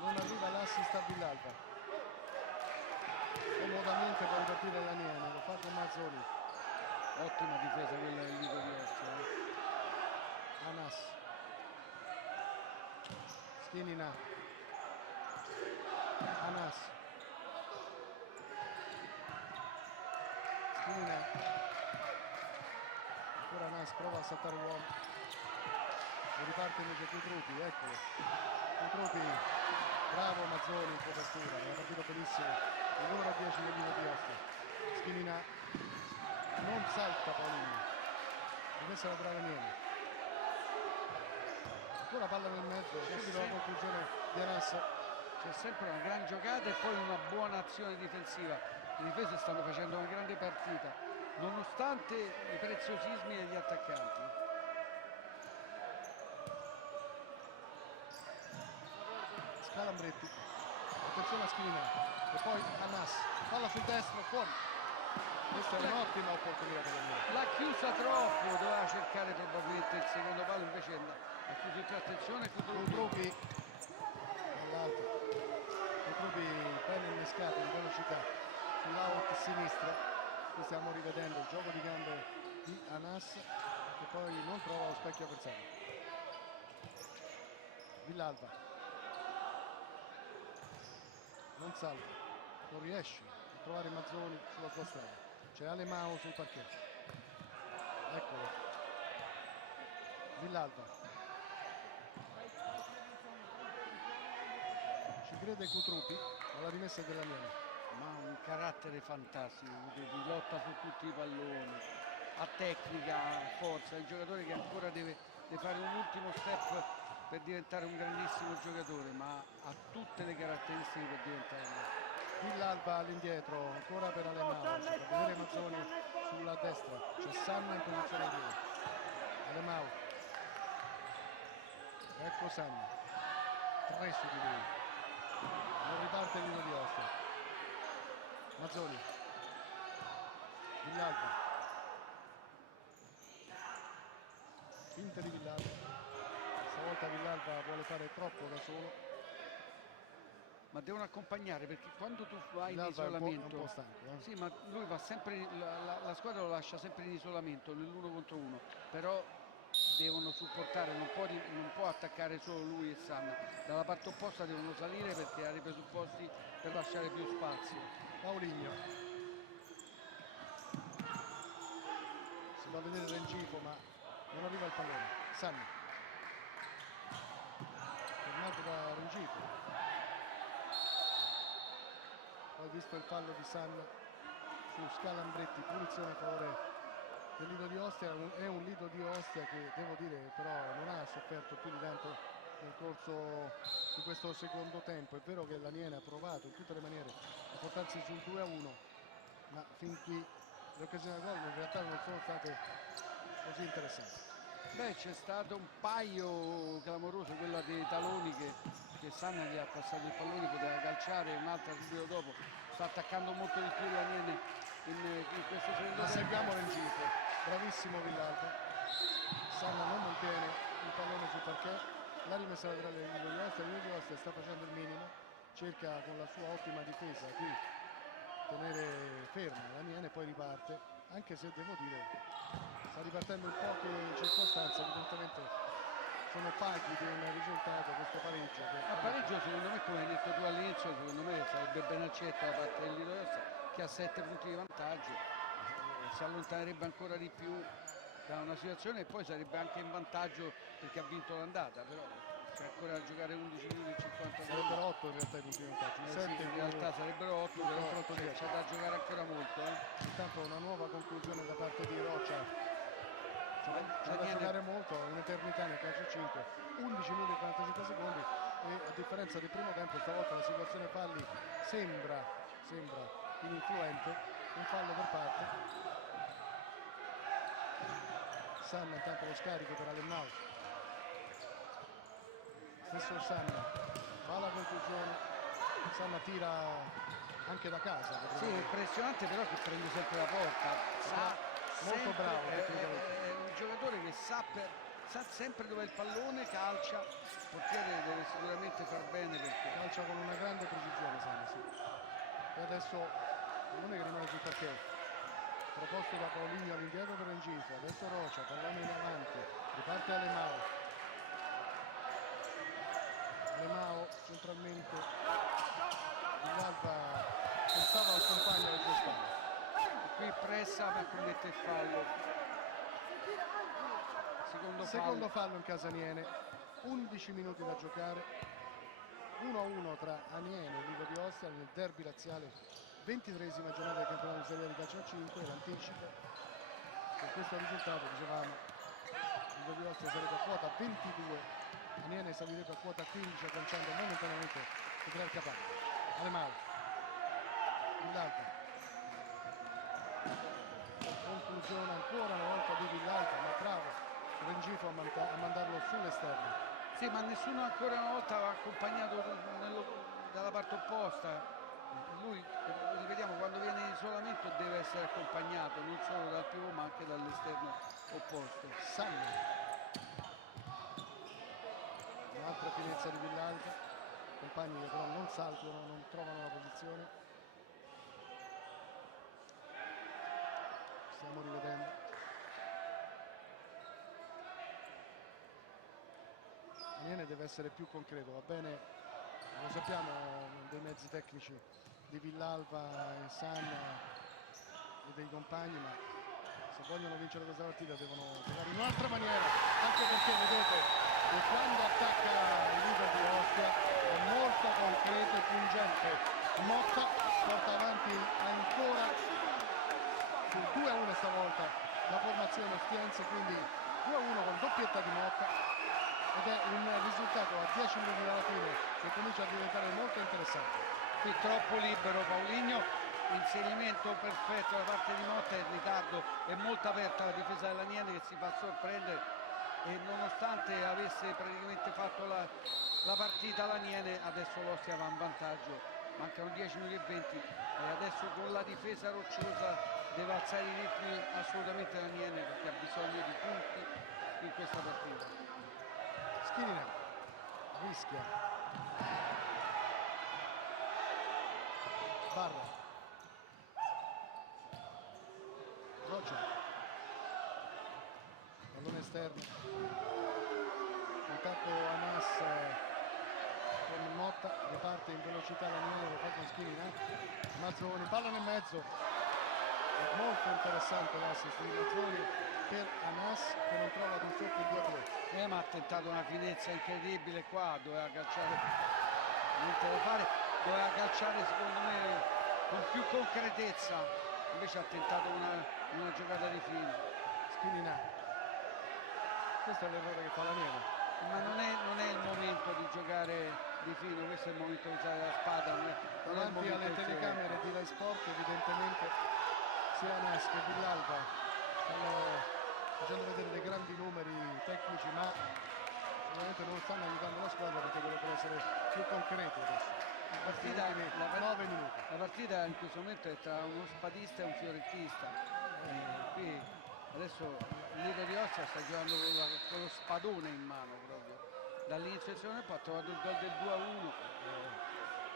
non arriva l'assist a Villalba, comodamente può ripartire l'Aniene, lo fa con Mazzoni. Ottima difesa quella del Lido di Ostia. Anas, Schilina, Anas, Schilina, ancora Anas, prova a saltare l'uomo e riparte invece Cutrupi, eccolo, Cutrupi, bravo Mazzoni in copertura, ha partito benissimo il numero 10 del Lido di Ostia. Schilina, non salta Paulinho, rimessa laterale Niene, ancora palla nel mezzo, subito la conclusione di Anas. C'è sempre una gran giocata e poi una buona azione difensiva. Le difese stanno facendo una grande partita nonostante i preziosismi degli attaccanti. Scalambretti, attenzione a Schilina e poi Anas, palla sul destro, fuori. Questa è un'ottima opportunità per lui. L'ha chiusa troppo, doveva cercare probabilmente il secondo palo, invece ha chiuso più. Attenzione, Cutrupi dall'alto, Cutrupi bene innescato in velocità sull'out sinistra. Qui stiamo rivedendo il gioco di gambe di Anas che poi non trova lo specchio avversario. Villalba non salta, non riesce a trovare Mazzoni sulla sua strada, c'è Alemao sul parquet, eccolo, Villalba, ci crede Cutrupi alla rimessa dell'Aniene. Ma un carattere fantastico, lotta su tutti i palloni, ha tecnica, ha forza, è un giocatore che ancora deve fare un ultimo step per diventare un grandissimo giocatore, ma ha tutte le caratteristiche per diventarlo. Villalba all'indietro, ancora per Alemao, si fa vedere Mazzoni sulla destra, c'è Sanna in posizione di Alemao, ecco Sanna, 3 su di lui, non riparte il Lido di Ostia. Mazzoni, Villalba, finta di Villalba, stavolta Villalba vuole fare troppo da solo. Ma devono accompagnare, perché quando tu vai in Villalba isolamento, è un po' stanco, sì, ma lui va sempre, la squadra lo lascia sempre in isolamento, nell'1 contro 1, però devono supportare, non può attaccare solo lui e Sanna, dalla parte opposta devono salire per creare i presupposti per lasciare più spazio. Paulinho, si va a vedere Rengifo ma non arriva il pallone. Sanna, fermato da Rengifo, poi visto il fallo di Sanna su Scalambretti, punizione a favore del Lido di Ostia. È un Lido di Ostia che devo dire però non ha sofferto più di tanto nel corso di questo secondo tempo. È vero che l'Aniene ha provato in tutte le maniere a portarsi sul 2-1, ma fin qui le occasioni da gol in realtà non sono state così interessanti. Beh, c'è stato un paio clamoroso, quella dei taloni che Sanna gli ha passato il pallone, poteva calciare, un'altra subito dopo. Sta attaccando molto di più l'Aniene in questo secondo Ma tempo. seguiamo Rengifo, bravissimo Villalba. Sanna non mantiene il pallone sul parquet, la rimessa laterale di Lido di Ostia sta facendo il minimo, cerca con la sua ottima difesa di tenere ferma l'Aniene e poi riparte, anche se devo dire sta ripartendo in poche circostanze, evidentemente sono paghi di un risultato questo pareggio. A pareggio secondo me, come hai detto tu all'inizio, secondo me sarebbe ben accetto da parte del Lido di Ostia, che ha 7 punti di vantaggio, si allontanerebbe ancora di più da una situazione e poi sarebbe anche in vantaggio perché ha vinto l'andata, però c'è ancora da giocare 11 minuti e 50 Sarebbero 8 in realtà i punti di vantaggio, sì, 7 in realtà sarebbero 8, però confronto c'è diretto. da giocare ancora molto. Intanto una nuova conclusione da parte di Rocia. C'è da Niente. giocare molto, un'eternità nel calcio 5, 11 minuti e 45 secondi e a differenza del primo tempo stavolta la situazione falli sembra ininfluente, un fallo per parte. Sanna intanto lo scarico per Alemmao, stesso Sanna fa la conclusione, Sanna tira anche da casa. Sì, è impressionante però che prende sempre la porta, molto sempre, bravo è un giocatore che sa sempre dove è il pallone, calcia, il portiere deve sicuramente far bene perché Calcia con una grande precisione Sanna, sì. E adesso il pallone che rimane sul parquet, proposto da Paulinho all'indietro per Rengifo, adesso Rocia, pallone in avanti, riparte Alemao. Alemao centralmente, Villalba pensava al compagno alle sue spalle. qui pressa ma commette il fallo. Secondo fallo in casa Aniene, 11 minuti da giocare, 1-1 tra Aniene e Lido di Ostia nel derby laziale, 23esima giornata del campionato di Serie A di calcio a 5, l'anticipo. Con questo risultato, dicevamo, Lido di Ostia sarebbe a quota 22, Aniene salirebbe a quota 15 agganciando momentaneamente Petrarca Palla. Alemao, Villalba, conclusione ancora una volta di Villalba, ma bravo Rengifo a mandarlo sull'esterno. Sì, ma nessuno ancora una volta aveva accompagnato dalla parte opposta. Lui, ripetiamo, quando viene in isolamento deve essere accompagnato non solo dal pivot ma anche dall'esterno opposto. Sanna, un'altra finezza di Villalba, compagni che però non saltano, non trovano la posizione. Stiamo rivedendo. Aniene deve essere più concreto, va bene, lo sappiamo dei mezzi tecnici di Villalba e Sanna e dei compagni, ma se vogliono vincere questa partita devono giocare in un'altra maniera, anche perché vedete che quando attacca il Lido di Ostia è molto concreto e pungente. Motta porta avanti ancora sul 2-1 stavolta la formazione Ostiense, quindi 2-1 con doppietta di Motta. Ed è un risultato a 10 minuti dalla fine che comincia a diventare molto interessante. Qui troppo libero Paulinho, inserimento perfetto da parte di Motta, in ritardo, è molto aperta la difesa dell'Aniene che si fa sorprendere e nonostante avesse praticamente fatto la partita l'Aniene, adesso l'Ostia va in vantaggio, mancano 10 minuti e 20 e adesso con la difesa rocciosa deve alzare i ritmi assolutamente l'Aniene perché ha bisogno di punti in questa partita. Schirina rischia, Barra, Roger, pallone esterno, contatto Anas con Motta, riparte in velocità l'Aniene, lo fa con Schirina, Mazzoni, palla nel mezzo, è molto interessante l'assist di Mazzoni per Anas che non trova d'un sotto il 2-2. Ma ha tentato una finezza incredibile qua, doveva calciare, niente da fare, doveva calciare secondo me con più concretezza, invece ha tentato una giocata di fine. Schirina, questo è l'errore che fa l'Aniene, Ma non è il momento di giocare di fino, questo è il momento di usare la spada, non è il Davanti momento alle di giocare. telecamere di Rai Sport evidentemente sia Anas che Villalba stanno facendo vedere dei grandi numeri tecnici, ma ovviamente non stanno aiutando la squadra perché dovrebbero essere più concreti adesso. Partita- Ultimi la par- 9 minuti. La partita in questo momento è tra uno spadista e un fiorettista. Qui adesso Lido di Ostia sta giocando con lo spadone in mano proprio. Dall'inizio del secondo tempo ha trovato il gol del 2-1.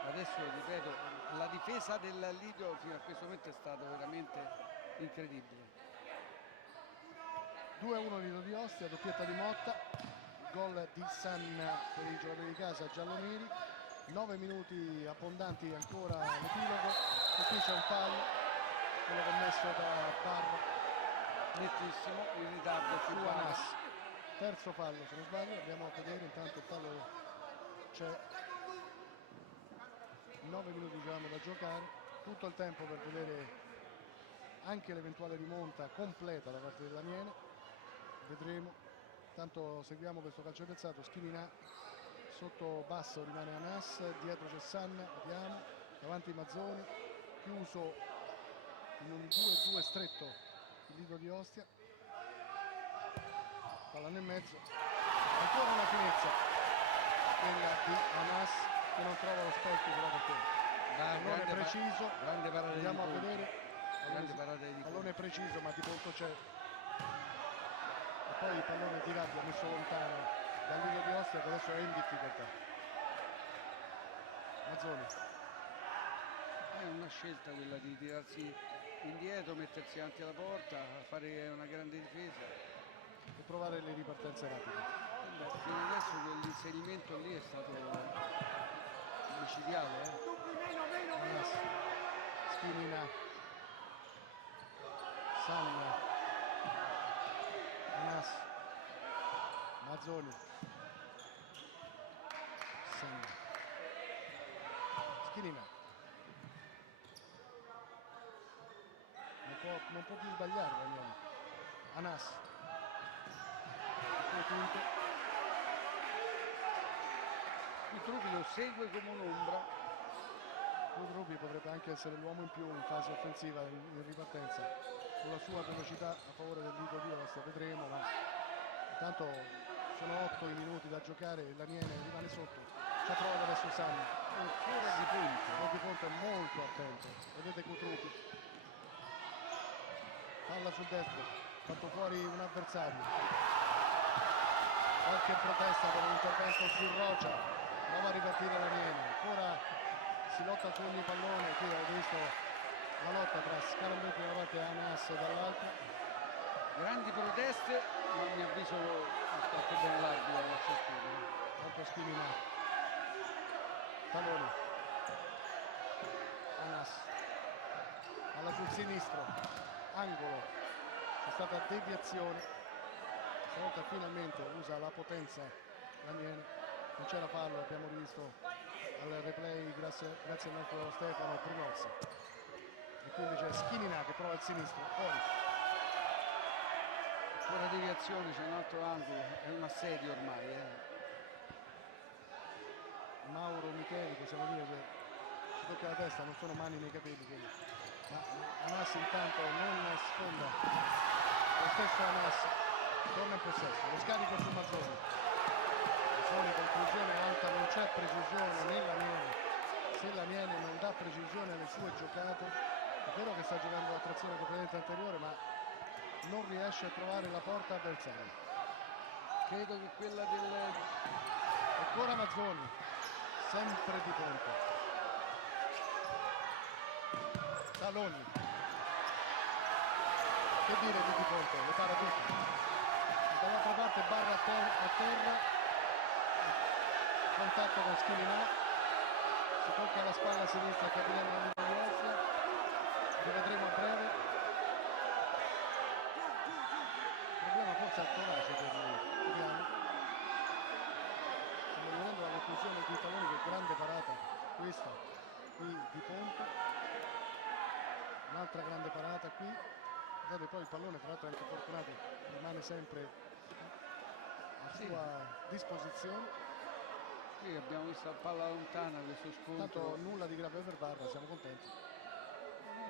Adesso ripeto, la difesa del Lido fino a questo momento è stata veramente incredibile. 2-1 Lido di Ostia, doppietta di Motta, gol di Sanna per i giocatori di casa gialloneri. 9 minuti abbondanti ancora l'epilogo e qui c'è un fallo, quello commesso da Barra Nettissimo in ritardo su su Anas. Terzo fallo se non sbaglio, andiamo a vedere, intanto il fallo c'è. 9 minuti diciamo da giocare, tutto il tempo per vedere anche l'eventuale rimonta completa da parte dell'Aniene. Vedremo, tanto seguiamo questo calcio piazzato. Schimina sotto basso, rimane Anas, dietro c'è Sanna, vediamo, davanti Mazzoni, chiuso in un 2-2 stretto il Lido di Ostia, palla nel mezzo, ancora una finezza, quella di Anas che non trova lo specchio però perché pallone preciso, grande parata di andiamo a Ponte. vedere, Grande parata di pallone preciso ma di Ponto c'è, e poi il pallone di rabbia messo lontano dal Lido di Ostia che adesso è in difficoltà. Mazzoni, È una scelta quella di tirarsi indietro, mettersi davanti alla porta, fare una grande difesa. e provare le ripartenze rapide. Beh, fino adesso quell'inserimento lì è stato micidiale. Anas, Schimina, Sanna, Anas, Mazzoni, Sanna, Schimina. Non può più sbagliare Daniele. Anas, Kutrupi lo segue come un'ombra. Kutrupi potrebbe anche essere l'uomo in più in fase offensiva in ripartenza con la sua velocità a favore del Lido di Ostia, vedremo, ma intanto sono 8 i minuti da giocare e l'Aniene rimane sotto, ci ha provato adesso Sanni, Ancora di punto. Di Ponte è molto attento, vedete Kutrupi, palla sul destro, fatto fuori un avversario, qualche protesta per un intervento su Rocia, prova a ripartire l'Aniene, ancora si lotta su ogni pallone, qui avete visto la lotta tra Scarambetti da una parte e Anas dall'altra. Grandi proteste, ma a mio avviso ha fatto bene l'arbitro alla certezza. Tanto Schimina, Taloni, Anas, palla sul sinistro, angolo, c'è stata deviazione, stavolta finalmente usa la potenza l'Aniene, non c'era fallo, abbiamo rivisto al replay grazie al nostro Stefano Brunozzi, e quindi c'è Schimina che prova il sinistro, fuori. Ancora deviazione, c'è un altro angolo, è un assedio ormai. Mauro Micheli, possiamo dire che ci tocca la testa, non sono mani nei capelli quelli. Ma Anas intanto non sfonda, lo stesso Anas torna in possesso, lo scarico su Mazzoni. Mazzoni conclusione alta, non c'è precisione nell'Aniene, se l'Aniene non dà precisione alle sue giocate, è vero che sta giocando a trazione completamente anteriore, ma non riesce a trovare la porta avversaria. Credo che quella del... Ancora Mazzoni, sempre di Ponte. Taloni. Che dire di Di Ponte? Le para tutte. Dall'altra parte Barra a terra. Contatto con Schimina. Si tocca la spalla sinistra al capitano del Lido di Ostia. Rivedremo a breve. Il problema forse al torace per lui. Vediamo. Stiamo vedendo la conclusione di Taloni, che grande parata questa qui di Ponte, un'altra grande parata qui, guardate poi il pallone tra l'altro è anche fortunato, rimane sempre al sua disposizione. Sì, abbiamo visto la palla lontana, questo Tanto scontro. nulla di grave per Barra, siamo contenti.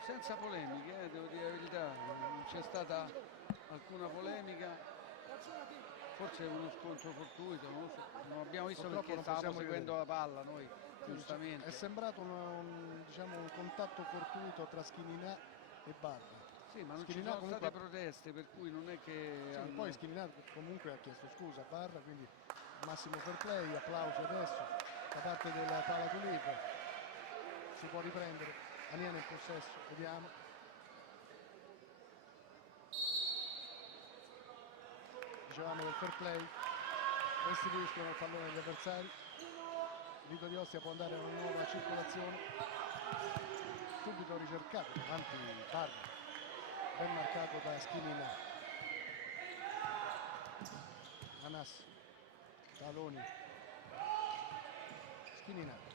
Senza polemiche, devo dire la verità, non c'è stata alcuna polemica, forse uno scontro fortuito, non lo so. Non abbiamo visto Purtroppo perché non stavamo possiamo seguendo la palla noi, giustamente. È sembrato diciamo, un contatto fortuito tra Schininà e Barra. Sì, ma non ci Schininà sono comunque state proteste, per cui non è che... sì, hanno- poi Schininà comunque ha chiesto scusa a Barra, quindi massimo fair play, applausi adesso da parte del Palatulip. Si può riprendere, Aniene in possesso, vediamo. Dicevamo del fair play, restituiscono il pallone agli avversari. Lido di Ostia può andare a una nuova circolazione, subito ricercato davanti Barra, ben marcato da Schininà. Anas, Taloni, Schininà,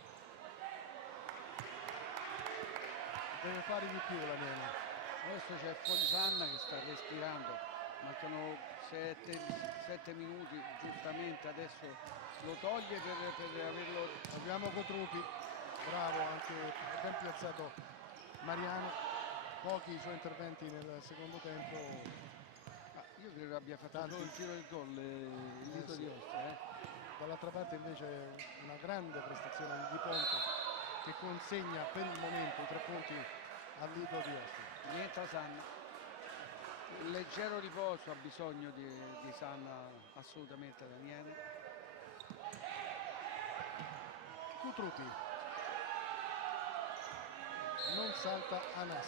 deve fare di più la Niene. Adesso c'è Fonsanna che sta respirando, mancano 7 minuti, giustamente adesso lo toglie per averlo... Abbiamo Cotrupi, bravo, anche ben piazzato Mariano, pochi i suoi interventi nel secondo tempo. Io credo abbia fatto Tanti. solo il tiro del gol il Lido sì. di Ostia. Dall'altra parte invece una grande prestazione di Di Ponte che consegna per il momento i 3 punti al Lido di Ostia. Rientra Sanna, leggero riposo, ha bisogno di Sanna assolutamente Daniele. Cutrupi, non salta Anas,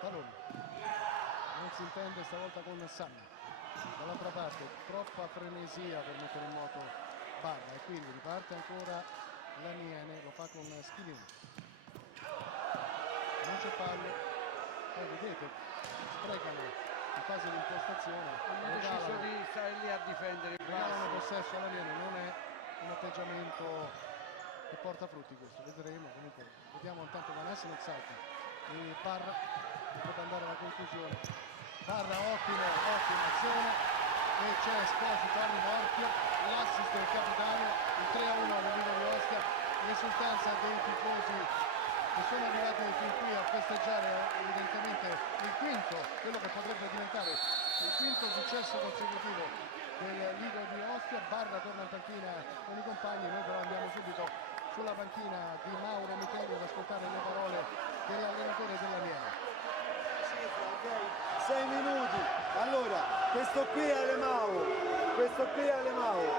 Taloni, non si intende stavolta con Sanna. Dall'altra parte troppa frenesia per mettere in moto Barra e quindi riparte ancora l'Aniene, lo fa con Schininà. Non c'è fallo, poi vedete sprecano in fase di impostazione, Hanno deciso di stare lì a difendere il regalano basso. possesso all'Aniene, non è un atteggiamento che porta frutti questo, vedremo. Comunque vediamo intanto che Anas non salta e Barra potrebbe andare alla conclusione. Barra, ottima azione e c'è Esposito al rimorchio, l'assist del capitano, il 3-1 del Lido di Ostia, l'esultanza dei tifosi che sono arrivati fin qui a festeggiare evidentemente il quinto, quello che potrebbe diventare il quinto successo consecutivo del Lido di Ostia. Barra torna in panchina con i compagni, noi però andiamo subito sulla panchina di Mauro Micheli ad ascoltare le parole dell'allenatore della Niene. 6 minuti. Allora, questo qui è Alemao,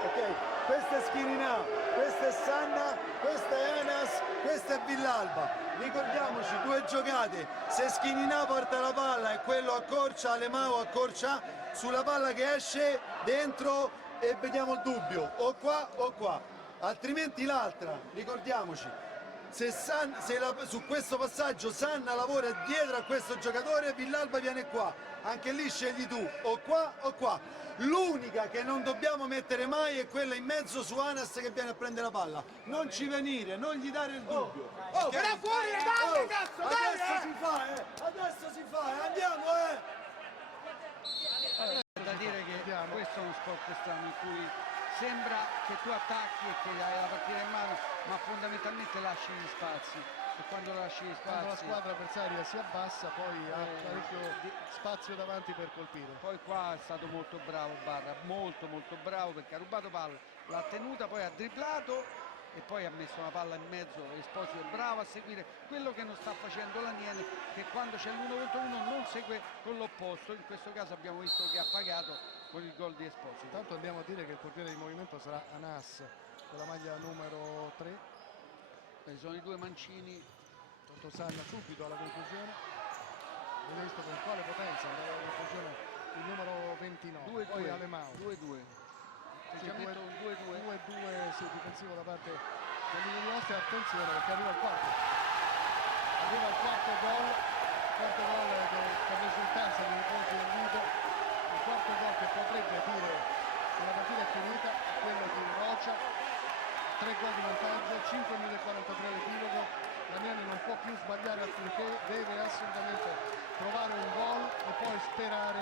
ok? Questo è Schininà, questo è Sanna, questo è Anas, questo è Villalba. Ricordiamoci, 2 giocate, se Schininà porta la palla e quello accorcia, Alemao accorcia sulla palla che esce dentro e vediamo il dubbio, o qua, altrimenti l'altra, ricordiamoci. Su questo passaggio Sanna lavora dietro a questo giocatore, Villalba viene qua, anche lì scegli tu, o qua. L'unica che non dobbiamo mettere mai è quella in mezzo su Anas che viene a prendere la palla. Non ci venire, non gli dare il dubbio. Però fuori le palle, cazzo, Adesso si fa, andiamo, C'è da dire che Vediamo. questo è uno sport strano in cui sembra che tu attacchi e che hai la partita in mano, ma fondamentalmente lasci gli spazi. E quando lasci gli Quando la spazi, squadra avversaria si abbassa poi ha parecchio spazio davanti per colpire. poi qua è stato molto bravo Barra, molto bravo, perché ha rubato palla, l'ha tenuta, poi ha dribblato e poi ha messo una palla in mezzo. Esposito è bravo a seguire quello che non sta facendo l'Aniene, che quando c'è l'1 contro 1 non segue con l'opposto. In questo caso abbiamo visto che ha pagato con il gol di Esposito. Intanto andiamo a dire che il portiere di movimento sarà Anas con la maglia numero 3. Ci sono i 2 mancini. Sanna subito alla conclusione. Avete visto con quale potenza andava alla conclusione il numero 29. Poi 2-2. Alemao. 2-2. Atteggiamento 2-2. 2-2 sì, difensivo da parte del Lido di Ostia. Attenzione perché arriva il quarto. Arriva il quarto gol per risultanza dei tifosi del Lido. Il quarto gol che potrebbe dire che la partita è finita, quello di Rocia. 3 gol di vantaggio, 5 minuti e 43 all'epilogo. L'Aniene non può più sbagliare affinché deve assolutamente trovare un gol e poi sperare,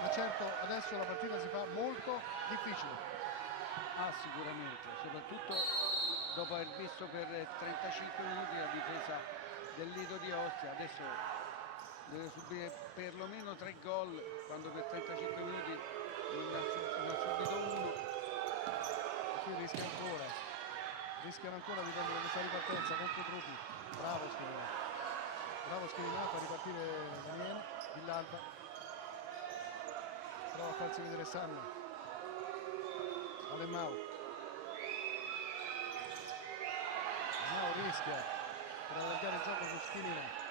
ma certo adesso la partita si fa molto difficile. Sicuramente, soprattutto dopo aver visto per 35 minuti la difesa del Lido di Ostia, adesso deve subire perlomeno 3 gol quando per 35 minuti ne ha subito uno. Qui rischiano ancora di prendere questa ripartenza contro i Trupi. Bravo Schirinato a ripartire Daniele. Villalba prova a farsi vedere Sanna. Alemao rischia per allargare il gioco su Schirina.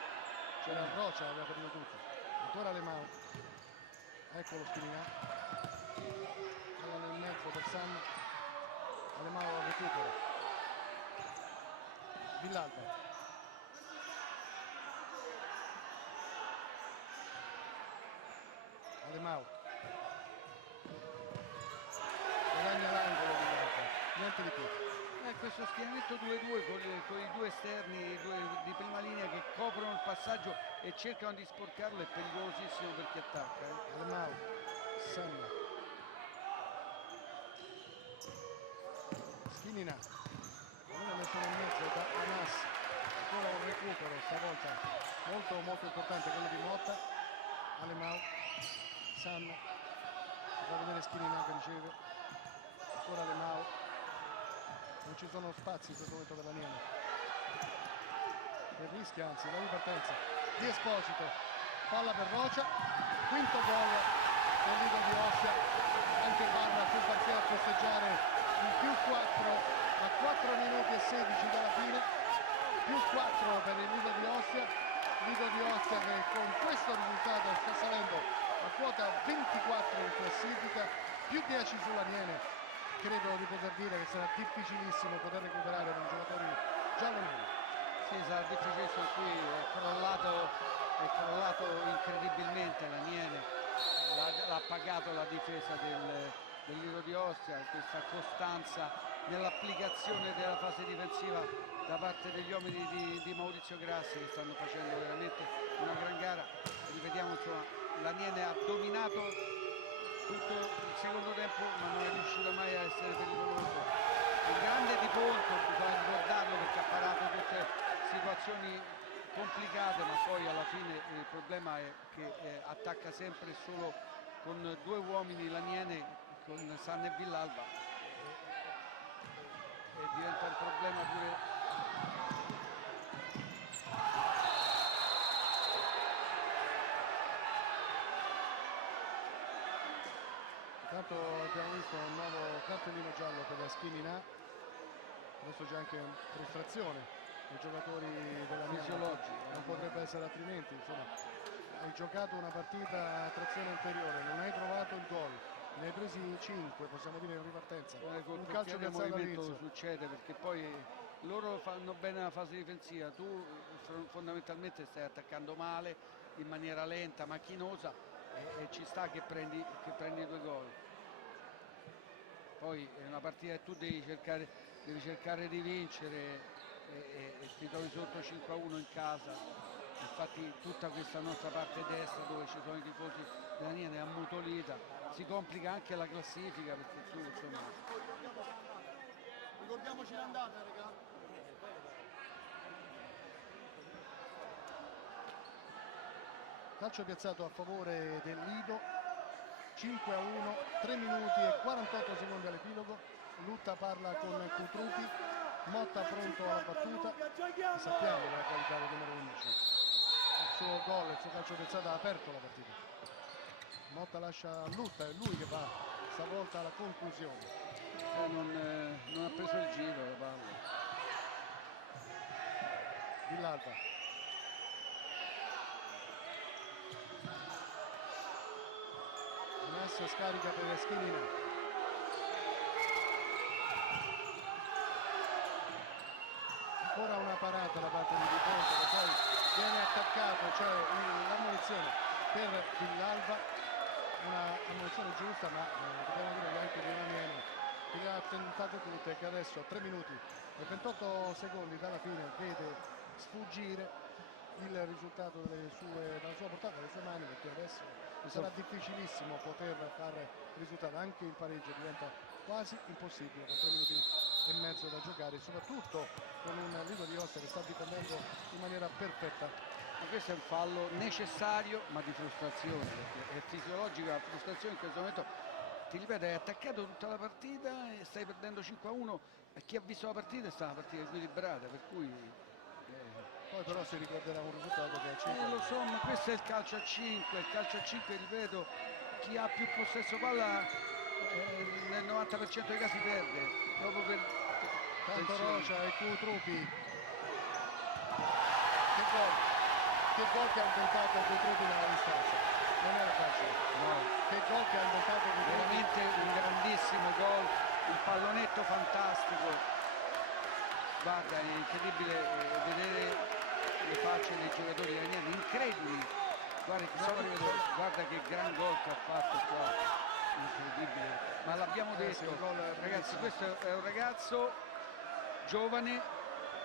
C'era Rocia, aveva capito tutti. Ancora Alemao, eccolo Schirina, palla nel mezzo per Sanna. Alemao al recupero. Villalba, Alemao guadagna l'angolo Villalba, niente di più. Questo schieramento 2-2 con i due esterni di prima linea che coprono il passaggio e cercano di sporcarlo è pericolosissimo per chi attacca. Alemao, Sanna, Schirina, non messo nel mezzo da Anas, ancora un recupero stavolta molto importante quello di Motta. Alemao, Sanna, fa vedere Schirina che riceve, ancora Alemao. Non ci sono spazi in questo momento per l'Aniene, che rischia anzi la ripartenza di Esposito. Palla per Rocia, quinto gol del Lido di Ostia. Anche Barra sul parquet a festeggiare il +4 a 4 minuti e 16 dalla fine. +4 per il Lido di Ostia. Lido di Ostia che con questo risultato sta salendo a quota 24 in classifica, +10 sull'Aniene. Credo di poter dire che sarà difficilissimo poter recuperare per i giocatori gialloneri. Sì, sarà difficilissimo, qui è crollato incredibilmente l'Aniene, l'ha pagato la difesa del Lido di Ostia, questa costanza nell'applicazione della fase difensiva da parte degli uomini di Maurizio Grassi, che stanno facendo veramente una gran gara. Ripetiamo, insomma, l'Aniene ha dominato tutto il secondo tempo ma non è riuscito mai a essere pericoloso. Il grande Di Ponto, bisogna ricordarlo perché ha parato tutte situazioni complicate, ma poi alla fine il problema è che attacca sempre e solo con due uomini l'Aniene, con Sanna e Villalba, e diventa un problema pure. Intanto abbiamo visto un nuovo cartellino giallo per la Schirina, adesso c'è anche frustrazione dei giocatori della Fisiologica. Non potrebbe essere altrimenti, insomma, hai giocato una partita a trazione inferiore, non hai trovato il gol, ne hai presi 5, possiamo dire in ripartenza, un calcio del piazzato movimento all'inizio. succede perché poi loro fanno bene la fase difensiva, tu fondamentalmente stai attaccando male, in maniera lenta, macchinosa, e ci sta che prendi 2 gol. Poi è una partita che tu devi cercare di vincere e ti trovi sotto 5-1 in casa. Infatti tutta questa nostra parte destra dove ci sono i tifosi dell'Aniene è ammutolita, si complica anche la classifica perché tu insomma. Ricordiamoci l'andata, raga. Calcio piazzato a favore del Lido, 5-1, 3 minuti e 48 secondi all'epilogo. Lutta parla con Cutrupi, Motta pronto alla battuta, e sappiamo la qualità del numero 11. Il suo gol, il suo calcio piazzato ha aperto la partita. Motta lascia Lutta, è lui che va stavolta alla conclusione. Non ha preso il giro la palla. Villalba. Scarica per Schirina. Ancora una parata da parte di Di Ponte che poi viene attaccato, cioè l'ammonizione per Villalba, una ammonizione giusta, ma dobbiamo dire che anche di Aniene che le ha tentate tutte, che adesso a 3 minuti e 28 secondi dalla fine vede sfuggire il risultato dalla sua portata, dalle sue mani, perché adesso sarà difficilissimo poter fare risultato. Anche il pareggio diventa quasi impossibile con 3 minuti e mezzo da giocare, soprattutto con un Lido di Ostia che sta difendendo in maniera perfetta. Ma questo è un fallo necessario ma di frustrazione, perché è fisiologica la frustrazione in questo momento. Ti ripeto, hai attaccato tutta la partita e stai perdendo 5-1, e chi ha visto la partita è stata una partita equilibrata, per cui Poi però si ricorderà un risultato che a 5 lo so, ma questo è il calcio a 5, il calcio a 5, ripeto, chi ha più possesso palla nel 90% dei casi perde, proprio per tanto tensione. Rocia e Cutrupi. Che gol che ha inventato Cutrupi nella distanza, non era facile. No. Che gol che ha inventato Cutrupi. Veramente un grandissimo gol, un pallonetto fantastico. Guarda, è incredibile vedere le facce dei giocatori iraniani, incredibili. Guarda che gran gol che ha fatto qua, incredibile. Ma l'abbiamo Sì, detto, un gol ragazzi, bellissimo. questo è un ragazzo giovane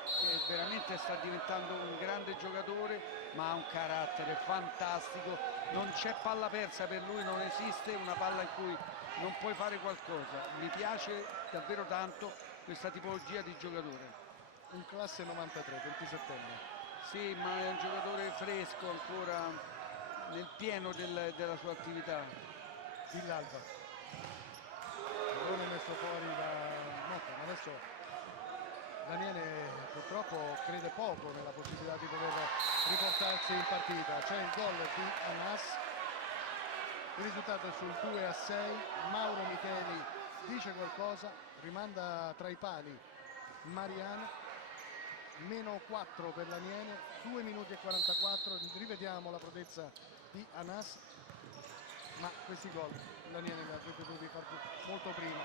che veramente sta diventando un grande giocatore, ma ha un carattere fantastico. Non c'è palla persa per lui, non esiste una palla in cui non puoi fare qualcosa. Mi piace davvero tanto questa tipologia di giocatore. In classe 93, 27enne. Sì, ma è un giocatore fresco ancora nel pieno della sua attività. Villalba. Non è messo fuori da Motta, ma adesso Daniele purtroppo crede poco nella possibilità di poter riportarsi in partita. C'è il gol di Anas, il risultato è sul 2-6. Mauro Micheli dice qualcosa, rimanda tra i pali Mariano. Meno 4 per l'Aniene, 2 minuti e 44, rivediamo la prodezza di Anas, ma questi gol l'Aniene li avrebbe dovuti fare molto prima,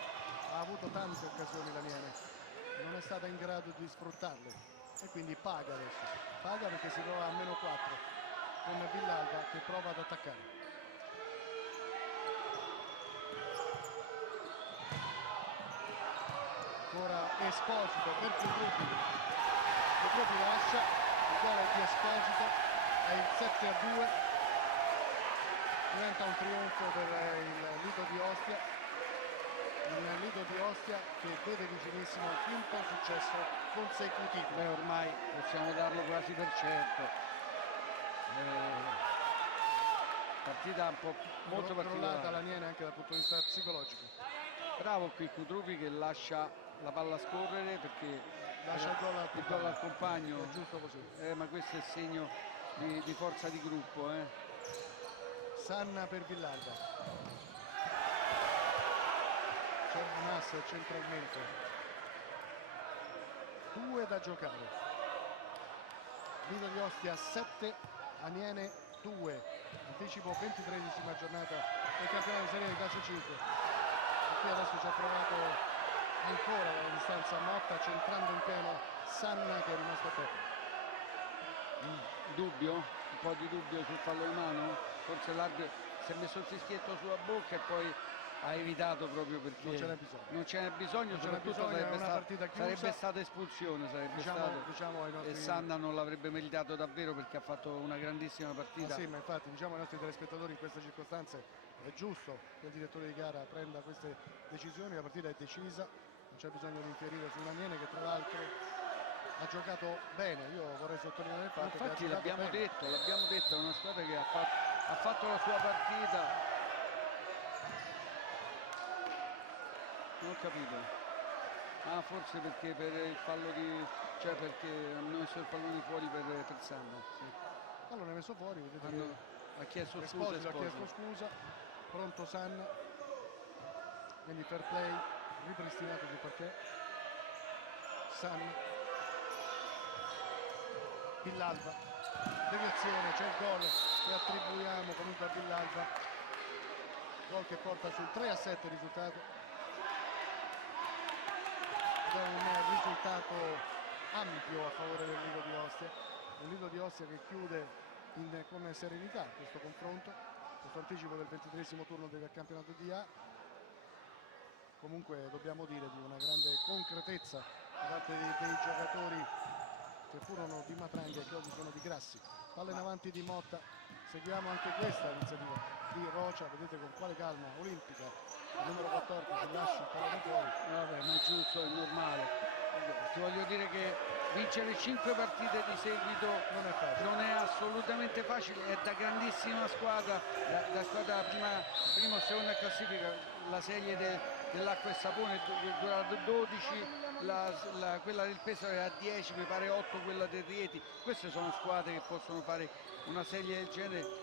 ha avuto tante occasioni l'Aniene, non è stata in grado di sfruttarle e quindi paga adesso, paga perché si trova a meno 4 con Villalba che prova ad attaccare. Ancora Esposito per Cutrupi. Cutrupi lascia, il gol è di Esposito, è il 7-2, diventa un trionfo per il Lido di Ostia, il Lido di Ostia che vede vicinissimo il quinto successo consecutivo. Beh, ormai possiamo darlo quasi per certo. Partita un po' molto Crollata particolare. l'Aniene anche dal punto di vista psicologico. Bravo qui Cutrupi che lascia la palla scorrere perché Lascia il gol al compagno. È giusto così. Ma questo è il segno di forza di gruppo. Sanna per Villalba. C'è Anas centralmente. 2 da giocare. Lido di Ostia 7, Aniene 2. Anticipo 23esima giornata del campionato di serie di calcio 5. E qui adesso ci ha provato ancora dalla distanza Motta, centrando in pieno Sanna che è rimasto a terra. Dubbio? Un po' di dubbio sul fallo di mano? Forse l'arbitro si è messo il fischietto sulla bocca e poi ha evitato proprio perché Non ce n'è bisogno. non ce n'è bisogno, Non ce n'è soprattutto bisogno, è una partita chiusa. sarebbe stata espulsione, Diciamo ai nostri... e Sanna non l'avrebbe meritato davvero perché ha fatto una grandissima partita. Sì, ma infatti diciamo ai nostri telespettatori in queste circostanze è giusto che il direttore di gara prenda queste decisioni, la partita è decisa, non c'è bisogno di infierire su un Aniene che tra l'altro ha giocato bene, io vorrei sottolineare il fatto che ha Infatti giocato l'abbiamo bene. detto, è una squadra che ha fatto la sua partita. Non ho capito. Forse perché per il fallo perché hanno messo il pallone fuori per Sanna. Sì. Allora è messo fuori, vedete Ha chiesto che scusa. Esposito ha chiesto scusa, pronto Sanna, quindi fair play, ripristinato sul parquet. Sanna, Villalba, deviazione, c'è il gol che attribuiamo comunque a Villalba, gol che porta sul 3-7 il risultato. È un risultato ampio a favore del Lido di Ostia, un Lido di Ostia che chiude con serenità questo confronto, questo anticipo del 23esimo turno del campionato di A, comunque dobbiamo dire di una grande concretezza da parte dei giocatori che furono di Matrangha e che oggi sono di Grassi. Palla in avanti di Motta, seguiamo anche questa iniziativa di Rocia, vedete con quale calma olimpica il numero 14 lascia il pallone fuori. Vabbè, ma è giusto, è normale. Ti voglio dire che vincere 5 partite di seguito Non è facile. non è assolutamente facile, è da grandissima squadra, da squadra prima o seconda classifica. La serie dell'Acqua e Sapone dura 12, quella del Pesaro è a 10, mi pare 8 quella del Rieti. Queste sono squadre che possono fare una serie del genere.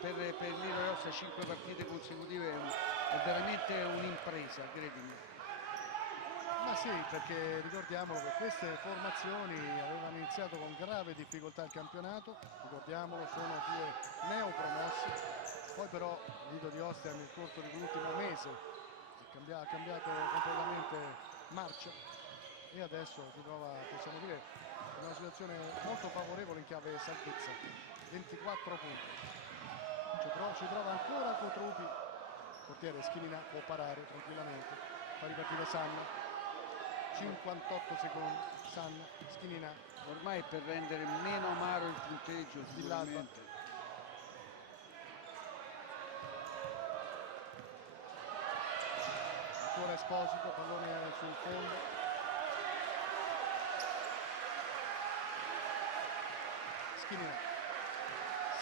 Per Lido Iossa 5 partite consecutive è veramente un'impresa, credimi. Ma sì, perché ricordiamolo che queste formazioni avevano iniziato con grave difficoltà il campionato, ricordiamolo, sono due neopromossi, poi però Lido di Ostia nel corso dell'ultimo mese ha cambiato completamente marcia e adesso si trova, possiamo dire, in una situazione molto favorevole in chiave salvezza, 24 punti. Ci trova ancora Cotrupi, il portiere Schinina può parare tranquillamente, fa ripartire Sanna. 58 secondi, Sanna, Schinina. Ormai per rendere meno amaro il punteggio Villalba. sicuramente. Ancora Esposito, pallone sul fondo. Schinina,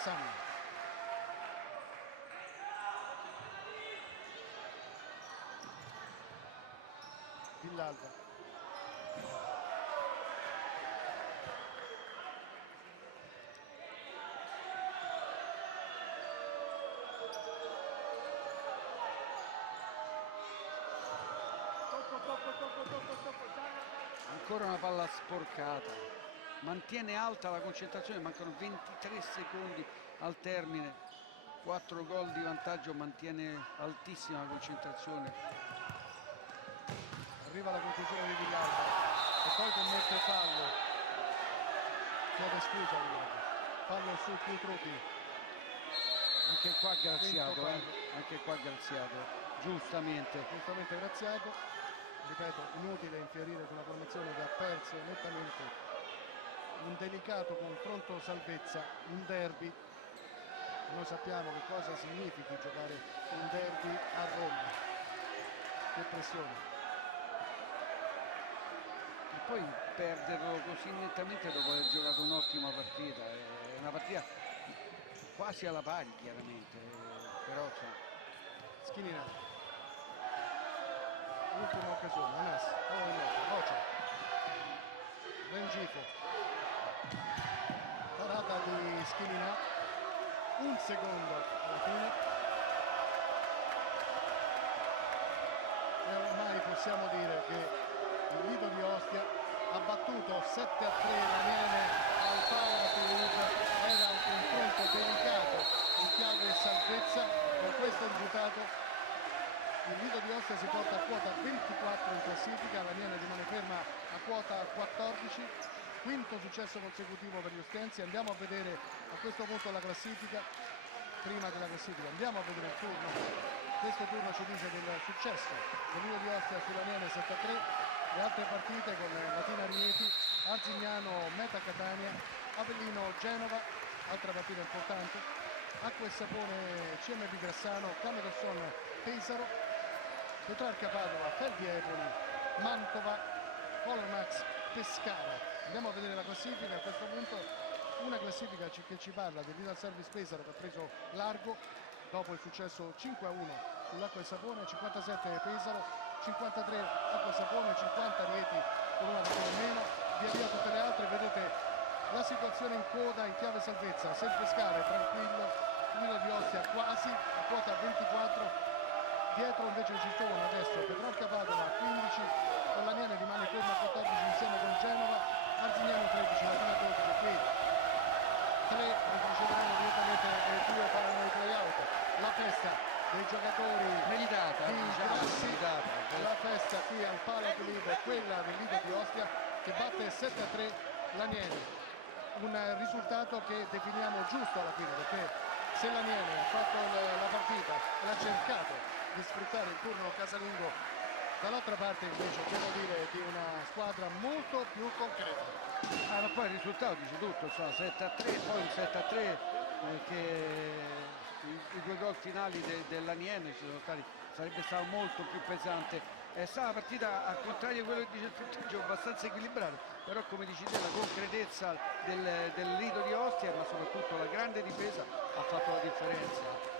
Sanna. Villalba. Ancora una palla sporcata, mantiene alta la concentrazione, mancano 23 secondi al termine, 4 gol di vantaggio, mantiene altissima la concentrazione. Arriva la conclusione di Villalba e poi commette fallo, chiede scusa Villalba, fallo su Cutrupi. Anche qua graziato, Quinto fallo. anche qua graziato, giustamente. Giustamente graziato, ripeto, inutile infierire su una formazione che ha perso nettamente un delicato confronto salvezza, un derby. Noi sappiamo che cosa significhi giocare un derby a Roma, che pressione. E poi perderlo così nettamente dopo aver giocato un'ottima partita, è una partita quasi alla pari chiaramente, però Schinina, ultima occasione, Anas, Rocia, Rengifo, parata di Schinina, un secondo alla fine e ormai possiamo dire che il Lido di Ostia ha battuto 7-3 l'Aniene al Paola Toulouse. Era un confronto delicato in chiave salvezza. Con questo risultato il Lido di Ostia si porta a quota 24 in classifica, l'Aniene rimane ferma a quota 14, quinto successo consecutivo per gli ostensi. Andiamo a vedere a questo punto la classifica, prima della classifica andiamo a vedere il turno. Questo turno ci dice del successo del Lido di Ostia sull'Aniene 7-3, le altre partite con Latina Rieti, Arzignano Meta Catania, Avellino Genova, altra partita importante, Acqua e Sapone CMB Grassano, Camedosson Pesaro, Petrarca Padova, Feldi Eboli, Mantova, Polonax Pescara. Andiamo a vedere la classifica a questo punto, una classifica che ci parla del Vidal Service Pesaro che ha preso largo dopo il successo 5-1 sull'Acqua e Sapone, 57 Pesaro, 53 Acqua e Sapone, 50 Rieti con una partita in meno. Via via tutte le altre, vedete la situazione in coda in chiave salvezza, se il Pescara è tranquillo, Lido di Ostia quasi a quota 24, dietro invece ci sono adesso Petrarca Padova 15, con l'Aniene rimane fermo a 14 insieme con Genova, Arzignano 13, Latina 12, qui 3 retrocederanno direttamente e 2 faranno i play-out. La festa dei giocatori meritata, di diciamo, Grassi, meritata. la festa qui al Pala Club è quella del Lido di Ostia che batte 7-3 l'Aniene, un risultato che definiamo giusto alla fine, perché se l'Aniene ha fatto la partita e ha cercato di sfruttare il turno casalingo dall'altra parte invece devo dire di una squadra molto più concreta. Ma poi il risultato dice tutto, insomma, 7-3, poi un 7-3 che i due gol finali dell'Aniene ci sono stati, sarebbe stato molto più pesante. È stata una partita, al contrario di quello che dice il punteggio, abbastanza equilibrata, però come dici te la concretezza del Lido di Ostia, ma soprattutto la grande difesa ha fatto la differenza.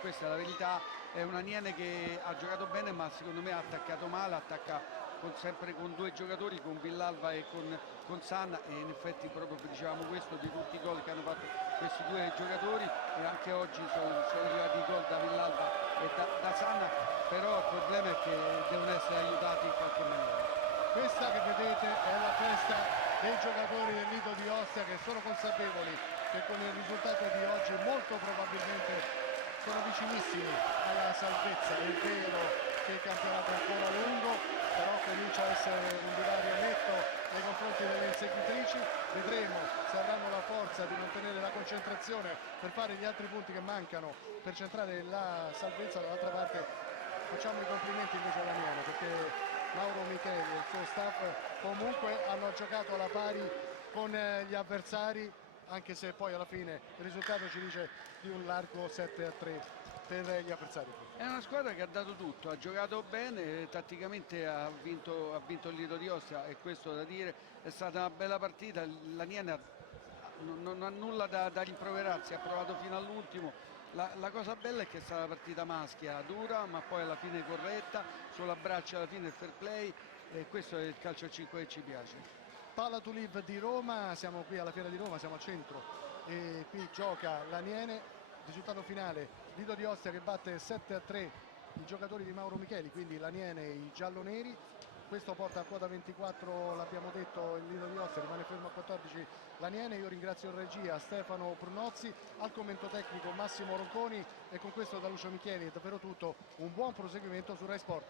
Questa è la verità, è un Aniene che ha giocato bene, ma secondo me ha attaccato male, attacca sempre con due giocatori, con Villalba e con Sanna, e in effetti proprio dicevamo questo di tutti i gol che hanno fatto questi due giocatori, e anche oggi sono arrivati i gol da Villalba e da Sanna, però il problema è che devono essere aiutati in qualche maniera. Questa che vedete è la festa dei giocatori del Lido di Ostia, che sono consapevoli che con il risultato di oggi molto probabilmente sono vicinissimi alla salvezza. È vero che il campionato è ancora lungo, però comincia a essere un divario netto nei confronti delle inseguitrici. Vedremo se avranno la forza di mantenere la concentrazione per fare gli altri punti che mancano per centrare la salvezza. Dall'altra parte facciamo i complimenti invece all'Aniene, perché Mauro Micheli e il suo staff comunque hanno giocato alla pari con gli avversari, anche se poi alla fine il risultato ci dice di un largo 7-3 per gli avversari. È una squadra che ha dato tutto, ha giocato bene, tatticamente ha vinto il Lido di Ostia, e questo da dire, è stata una bella partita. l'Aniene non ha nulla da rimproverarsi, ha provato fino all'ultimo. La cosa bella è che è stata una partita maschia, dura, ma poi alla fine corretta, solo a braccio alla fine il fair play, e questo è il calcio a 5 che ci piace. Palla to Live di Roma, siamo qui alla Fiera di Roma, siamo al centro e qui gioca l'Aniene. Risultato finale: Lido di Ostia che batte 7-3 i giocatori di Mauro Micheli, quindi l'Aniene e i gialloneri. Questo porta a quota 24, l'abbiamo detto, il Lido di Ostia, rimane fermo a 14 l'Aniene. Io ringrazio in regia Stefano Brunozzi, al commento tecnico Massimo Ronconi, e con questo da Lucio Micheli è davvero tutto. Un buon proseguimento su Rai Sport.